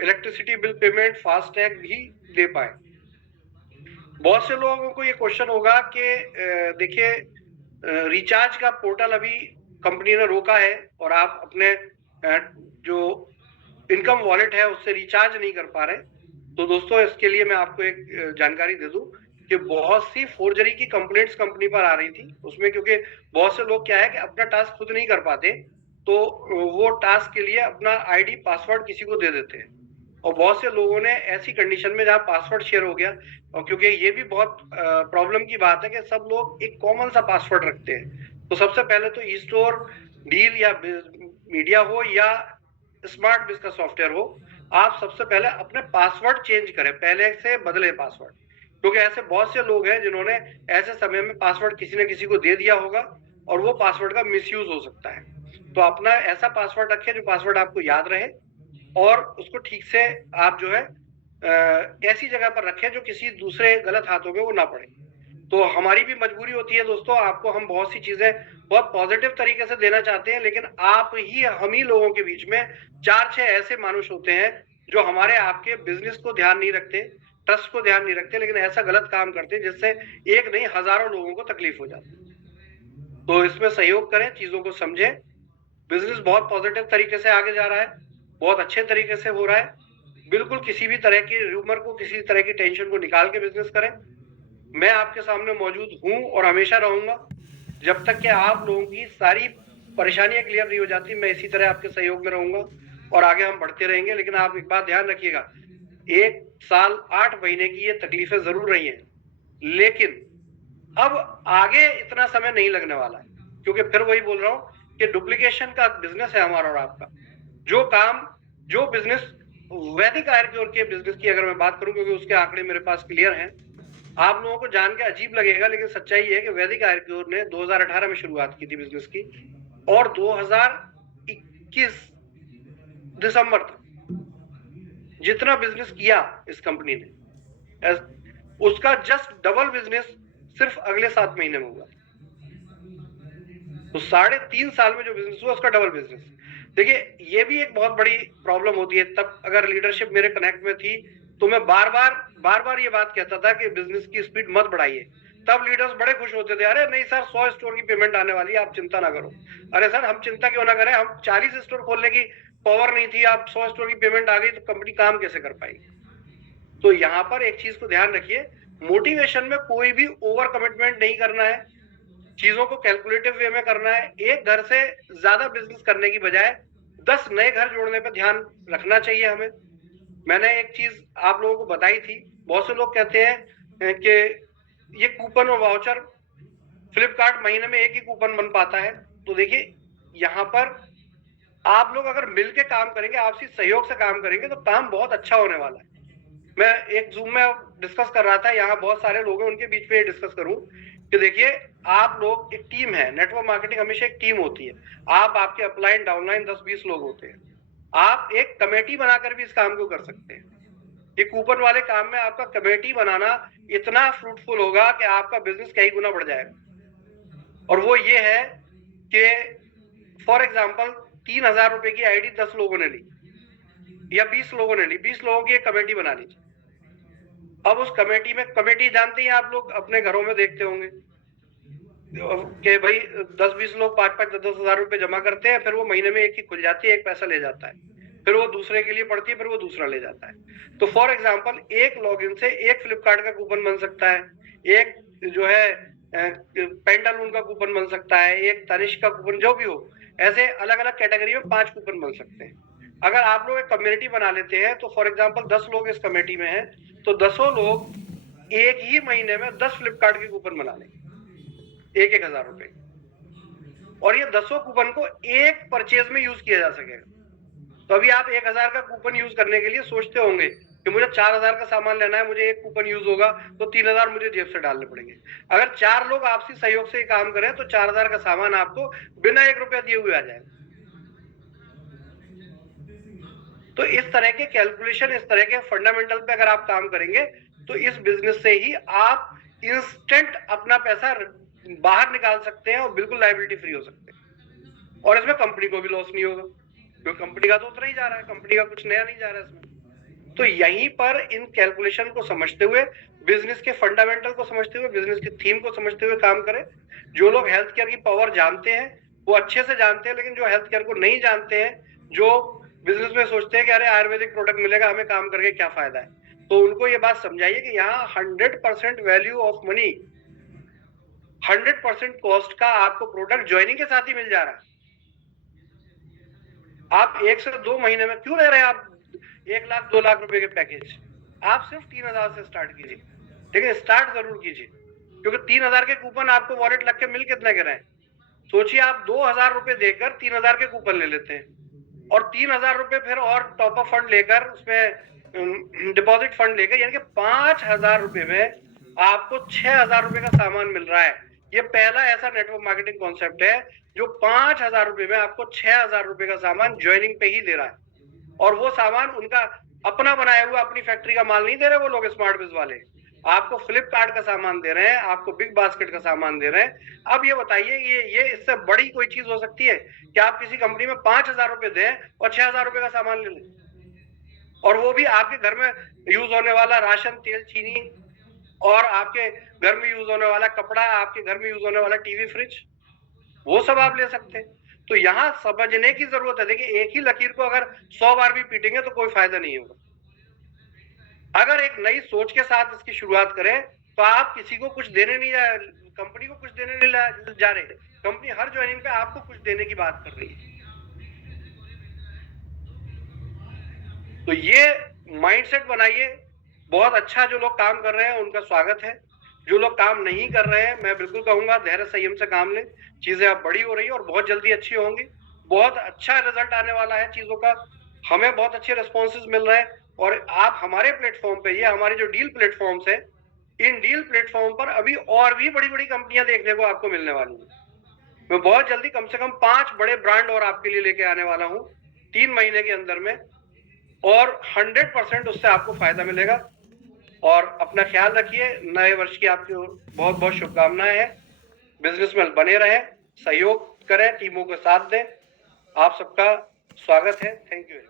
इलेक्ट्रिसिटी बिल पेमेंट, फास्टैग भी दे पाए। बहुत से लोगों को ये क्वेश्चन होगा कि देखिए रिचार्ज का पोर्टल अभी कंपनी ने रोका है और आप अपने जो इनकम वॉलेट है उससे रिचार्ज नहीं कर पा रहे। तो दोस्तों इसके लिए मैं आपको एक जानकारी दे दूं कि बहुत सी फोर्जरी की कंप्लेंट्स कंपनी पर आ रही थी उसमें, क्योंकि बहुत से लोग क्या है कि अपना टास्क खुद नहीं कर पाते तो वो टास्क के लिए अपना आईडी पासवर्ड किसी को दे देते हैं। और बहुत से लोगों ने ऐसी कंडीशन में जहां पासवर्ड शेयर हो गया, और क्योंकि ये भी बहुत प्रॉब्लम की बात है कि सब लोग एक कॉमन सा पासवर्ड रखते हैं, तो सबसे पहले तो ई स्टोर डील या मीडिया हो या स्मार्ट बिज का सॉफ्टवेयर हो, आप सबसे पहले अपने पासवर्ड चेंज करें, पहले से बदले पासवर्ड। क्योंकि ऐसे बहुत से लोग हैं जिन्होंने ऐसे समय में पासवर्ड किसी न किसी को दे दिया होगा और वो पासवर्ड का मिसयूज हो सकता है। तो अपना ऐसा पासवर्ड रखें जो पासवर्ड आपको याद रहे, और उसको ठीक से आप जो है ऐसी जगह पर रखें जो किसी दूसरे गलत हाथों में वो ना पड़े। तो हमारी भी मजबूरी होती है दोस्तों, आपको हम बहुत सी चीजें बहुत पॉजिटिव तरीके से देना चाहते हैं, लेकिन आप ही हम ही लोगों के बीच में 4-6 ऐसे मानुष होते हैं जो हमारे आपके बिजनेस को ध्यान नहीं रखते, ट्रस्ट को ध्यान नहीं रखते, लेकिन ऐसा गलत काम करते हैं जिससे एक नहीं हजारों लोगों को तकलीफ हो जाती है। तो इसमें सहयोग करें, चीजों को समझें। बिजनेस बहुत पॉजिटिव तरीके से आगे जा रहा है, बहुत अच्छे तरीके से हो रहा है। बिल्कुल किसी भी तरह की र्यूमर को, किसी तरह की टेंशन को निकाल के बिजनेस करें। मैं आपके सामने मौजूद हूं और हमेशा रहूंगा जब तक कि आप लोगों की सारी परेशानियां क्लियर नहीं हो जाती। मैं इसी तरह आपके सहयोग में रहूंगा और आगे हम बढ़ते रहेंगे। लेकिन आप एक बात ध्यान रखिएगा, 1 साल 8 महीने की ये तकलीफें जरूर रही हैं, लेकिन अब आगे इतना समय नहीं लगने वाला है, क्योंकि फिर वही बोल रहा हूं कि डुप्लीकेशन का बिजनेस है हमारा और आपका। जो काम, जो बिजनेस वैदिक आयुर्वेद के बिजनेस की अगर मैं बात करूं, क्योंकि उसके आंकड़े मेरे पास क्लियर हैं, आप लोगों को जान के अजीब लगेगा लेकिन सच्चाई है कि वैदिक आयुर्वेद ने 2018 में शुरुआत की थी बिजनेस की, और 2021 दिसंबर तक जितना बिजनेस किया इस कंपनी ने, उसका जस्ट डबल बिजनेस सिर्फ अगले 7 महीने में हुआ। तो 3.5 साल में जो बिजनेस हुआ उसका डबल बिजनेस। देखिए ये भी एक बहुत बड़ी प्रॉब्लम होती है। तब अगर लीडरशिप मेरे कनेक्ट में थी तो मैं बार बार ये बात कहता था कि बिजनेस की स्पीड मत बढ़ाइए। तब लीडर्स बड़े खुश होते थे, अरे नहीं सर 100 स्टोर की पेमेंट आने वाली है, आप चिंता ना करो। अरे सर हम चिंता क्यों ना करें, हम 40 स्टोर खोलने की पावर नहीं थी, आप 100 स्टोर की पेमेंट आ गई तो कंपनी काम कैसे कर पाएगी। तो यहाँ पर एक चीज को ध्यान रखिए, मोटिवेशन में कोई भी ओवर कमिटमेंट नहीं करना है, चीजों को कैलकुलेटिव वे में करना है। एक घर से ज्यादा बिजनेस करने की बजाय 10 नए घर जोड़ने पर ध्यान रखना चाहिए हमें। मैंने एक चीज आप लोगों को बताई थी, बहुत से लोग कहते हैं कि ये कूपन और वाउचर फ्लिपकार्ट महीने में एक ही कूपन बन पाता है। तो देखिए यहाँ पर आप लोग अगर मिलके काम करेंगे, आपसी सहयोग से काम करेंगे तो काम बहुत अच्छा होने वाला है। मैं एक जूम में डिस्कस कर रहा था, यहाँ बहुत सारे लोग हैं, उनके बीच में डिस्कस करूं कि देखिए आप लोग एक टीम है, नेटवर्क मार्केटिंग हमेशा एक टीम होती है, आप आपके अपलाइन डाउनलाइन 10-20 लोग होते हैं, आप एक कमेटी बनाकर भी इस काम को कर सकते हैं। ये कूपन वाले काम में आपका कमेटी बनाना इतना फ्रूटफुल होगा कि आपका बिजनेस कई गुना बढ़ जाएगा। और वो ये है कि फॉर एग्जाम्पल 3,000 रुपए की आईडी 10 लोगों ने ली या 20 लोगों ने ली, 20 लोगों की एक कमेटी बना लीजिए। अब उस कमेटी में, कमेटी जानते हैं आप लोग, अपने घरों में देखते होंगे कि भाई 10-20 लोग 5-5 10-10 हजार रुपए जमा करते हैं, फिर वो महीने में एक ही खुल जाती है, एक पैसा ले जाता है, फिर वो दूसरे के लिए पड़ती है, फिर वो दूसरा ले जाता है। तो फॉर एग्जाम्पल एक लॉगिन से एक फ्लिपकार्ट का कूपन बन सकता है, एक जो है पेंटालून का कूपन बन सकता है, एक तनिष्क का कूपन, जो भी हो, ऐसे अलग अलग कैटेगरी में 5 कूपन बन सकते हैं। अगर आप लोग एक कम्युनिटी बना लेते हैं तो फॉर एग्जाम्पल 10 लोग इस कमेटी में हैं, तो 10 लोग एक ही महीने में 10 फ्लिपकार्ट के कूपन बना लेंगे, 1,000 रुपए, और ये 10 कूपन को एक परचेज में यूज किया जा सकेगा। तो अभी आप 1,000 का कूपन यूज करने के लिए सोचते होंगे कि मुझे 4,000 का सामान लेना है, मुझे एक कूपन यूज होगा तो 3,000 मुझे जेब से डालने पड़ेंगे। अगर 4 लोग आपसी सहयोग से काम करें तो 4,000 का सामान आपको बिना 1 रुपया दिए हुए आ जाएगा। तो इस तरह के कैलकुलेशन, इस तरह के फंडामेंटल पे अगर आप काम करेंगे तो इस बिजनेस से ही आप इंस्टेंट अपना पैसा बाहर निकाल सकते हैं और बिल्कुल लायबिलिटी फ्री हो सकते हैं, और इसमें कंपनी को भी लॉस नहीं होगा, क्योंकि कंपनी का तो उतना ही जा रहा है, कंपनी का कुछ नया नहीं जा रहा है इसमें। तो यहीं पर इन कैलकुलेशन को समझते हुए, बिजनेस के फंडामेंटल को समझते हुए, बिजनेस की थीम को समझते हुए काम करें। जो लोग हेल्थ केयर की पावर जानते हैं वो अच्छे से जानते हैं, लेकिन जो हेल्थ केयर को नहीं जानते हैं, जो बिजनेस में सोचते हैं कि अरे आयुर्वेदिक प्रोडक्ट मिलेगा, हमें काम करके क्या फायदा है, तो उनको ये बात समझाइए कि यहाँ 100% वैल्यू ऑफ मनी, 100% कॉस्ट का आपको प्रोडक्ट ज्वाइनिंग के साथ ही मिल जा रहा है। आप 1 से 2 महीने में क्यों ले रहे हैं आप 1 लाख 2 लाख रुपए के पैकेज? आप सिर्फ 3,000 से स्टार्ट कीजिए, लेकिन स्टार्ट जरूर कीजिए, क्योंकि 3,000 के कूपन आपको वॉलेट लग के मिल कितने के रहे हैं? सोचिए आप 2,000 रुपए देकर 3,000 के कूपन ले लेते हैं, और 3,000 रुपए फिर और टॉप अप फंड लेकर, उसमें डिपॉजिट फंड लेकर, यानी कि 5,000 रुपए में आपको 6,000 रुपए का सामान मिल रहा है। ये पहला ऐसा नेटवर्क मार्केटिंग कॉन्सेप्ट है जो 5,000 रुपए में आपको 6,000 रुपए का सामान ज्वाइनिंग पे ही दे रहा है, और वो सामान उनका अपना बनाया हुआ, अपनी फैक्ट्री का माल नहीं दे रहे वो लोग, स्मार्ट बिज वाले आपको फ्लिपकार्ट का सामान दे रहे हैं, आपको बिग बास्केट का सामान दे रहे हैं। अब ये बताइए, ये इससे बड़ी कोई चीज हो सकती है कि आप किसी कंपनी में 5,000 रुपए दें और 6,000 रुपए का सामान ले लें, और वो भी आपके घर में यूज होने वाला राशन, तेल, चीनी, और आपके घर में यूज होने वाला कपड़ा, आपके घर में यूज होने वाला टीवी, फ्रिज, वो सब आप ले सकते हैं। तो यहाँ समझने की जरूरत है। देखिए, एक ही लकीर को अगर 100 बार भी पीटेंगे तो कोई फायदा नहीं होगा। अगर एक नई सोच के साथ इसकी शुरुआत करें तो आप किसी को कुछ देने नहीं जा, कंपनी को कुछ देने नहीं जा रहे, कंपनी हर ज्वाइनिंग पे आपको कुछ देने की बात कर रही है। तो ये माइंडसेट बनाइए। बहुत अच्छा, जो लोग काम कर रहे हैं उनका स्वागत है, जो लोग काम नहीं कर रहे हैं मैं बिल्कुल कहूंगा धैर्य संयम से काम लें। चीजें अब बड़ी हो रही है और बहुत जल्दी अच्छी होंगी, बहुत अच्छा रिजल्ट आने वाला है चीजों का, हमें बहुत अच्छे रिस्पॉन्सेज मिल रहे हैं। और आप हमारे प्लेटफॉर्म पे, ये हमारे जो डील प्लेटफॉर्म्स है, इन डील प्लेटफॉर्म पर अभी और भी बड़ी बड़ी कंपनियां देखने को आपको मिलने वाली है। मैं बहुत जल्दी कम से कम 5 बड़े ब्रांड और आपके लिए लेके आने वाला हूँ 3 महीने के अंदर में, और 100% उससे आपको फायदा मिलेगा। और अपना ख्याल रखिए, नए वर्ष की आपको बहुत बहुत शुभकामनाएं हैं। बिजनेस में बने रहें, सहयोग करें, टीमों को साथ दें। आप सबका स्वागत है। Thank you.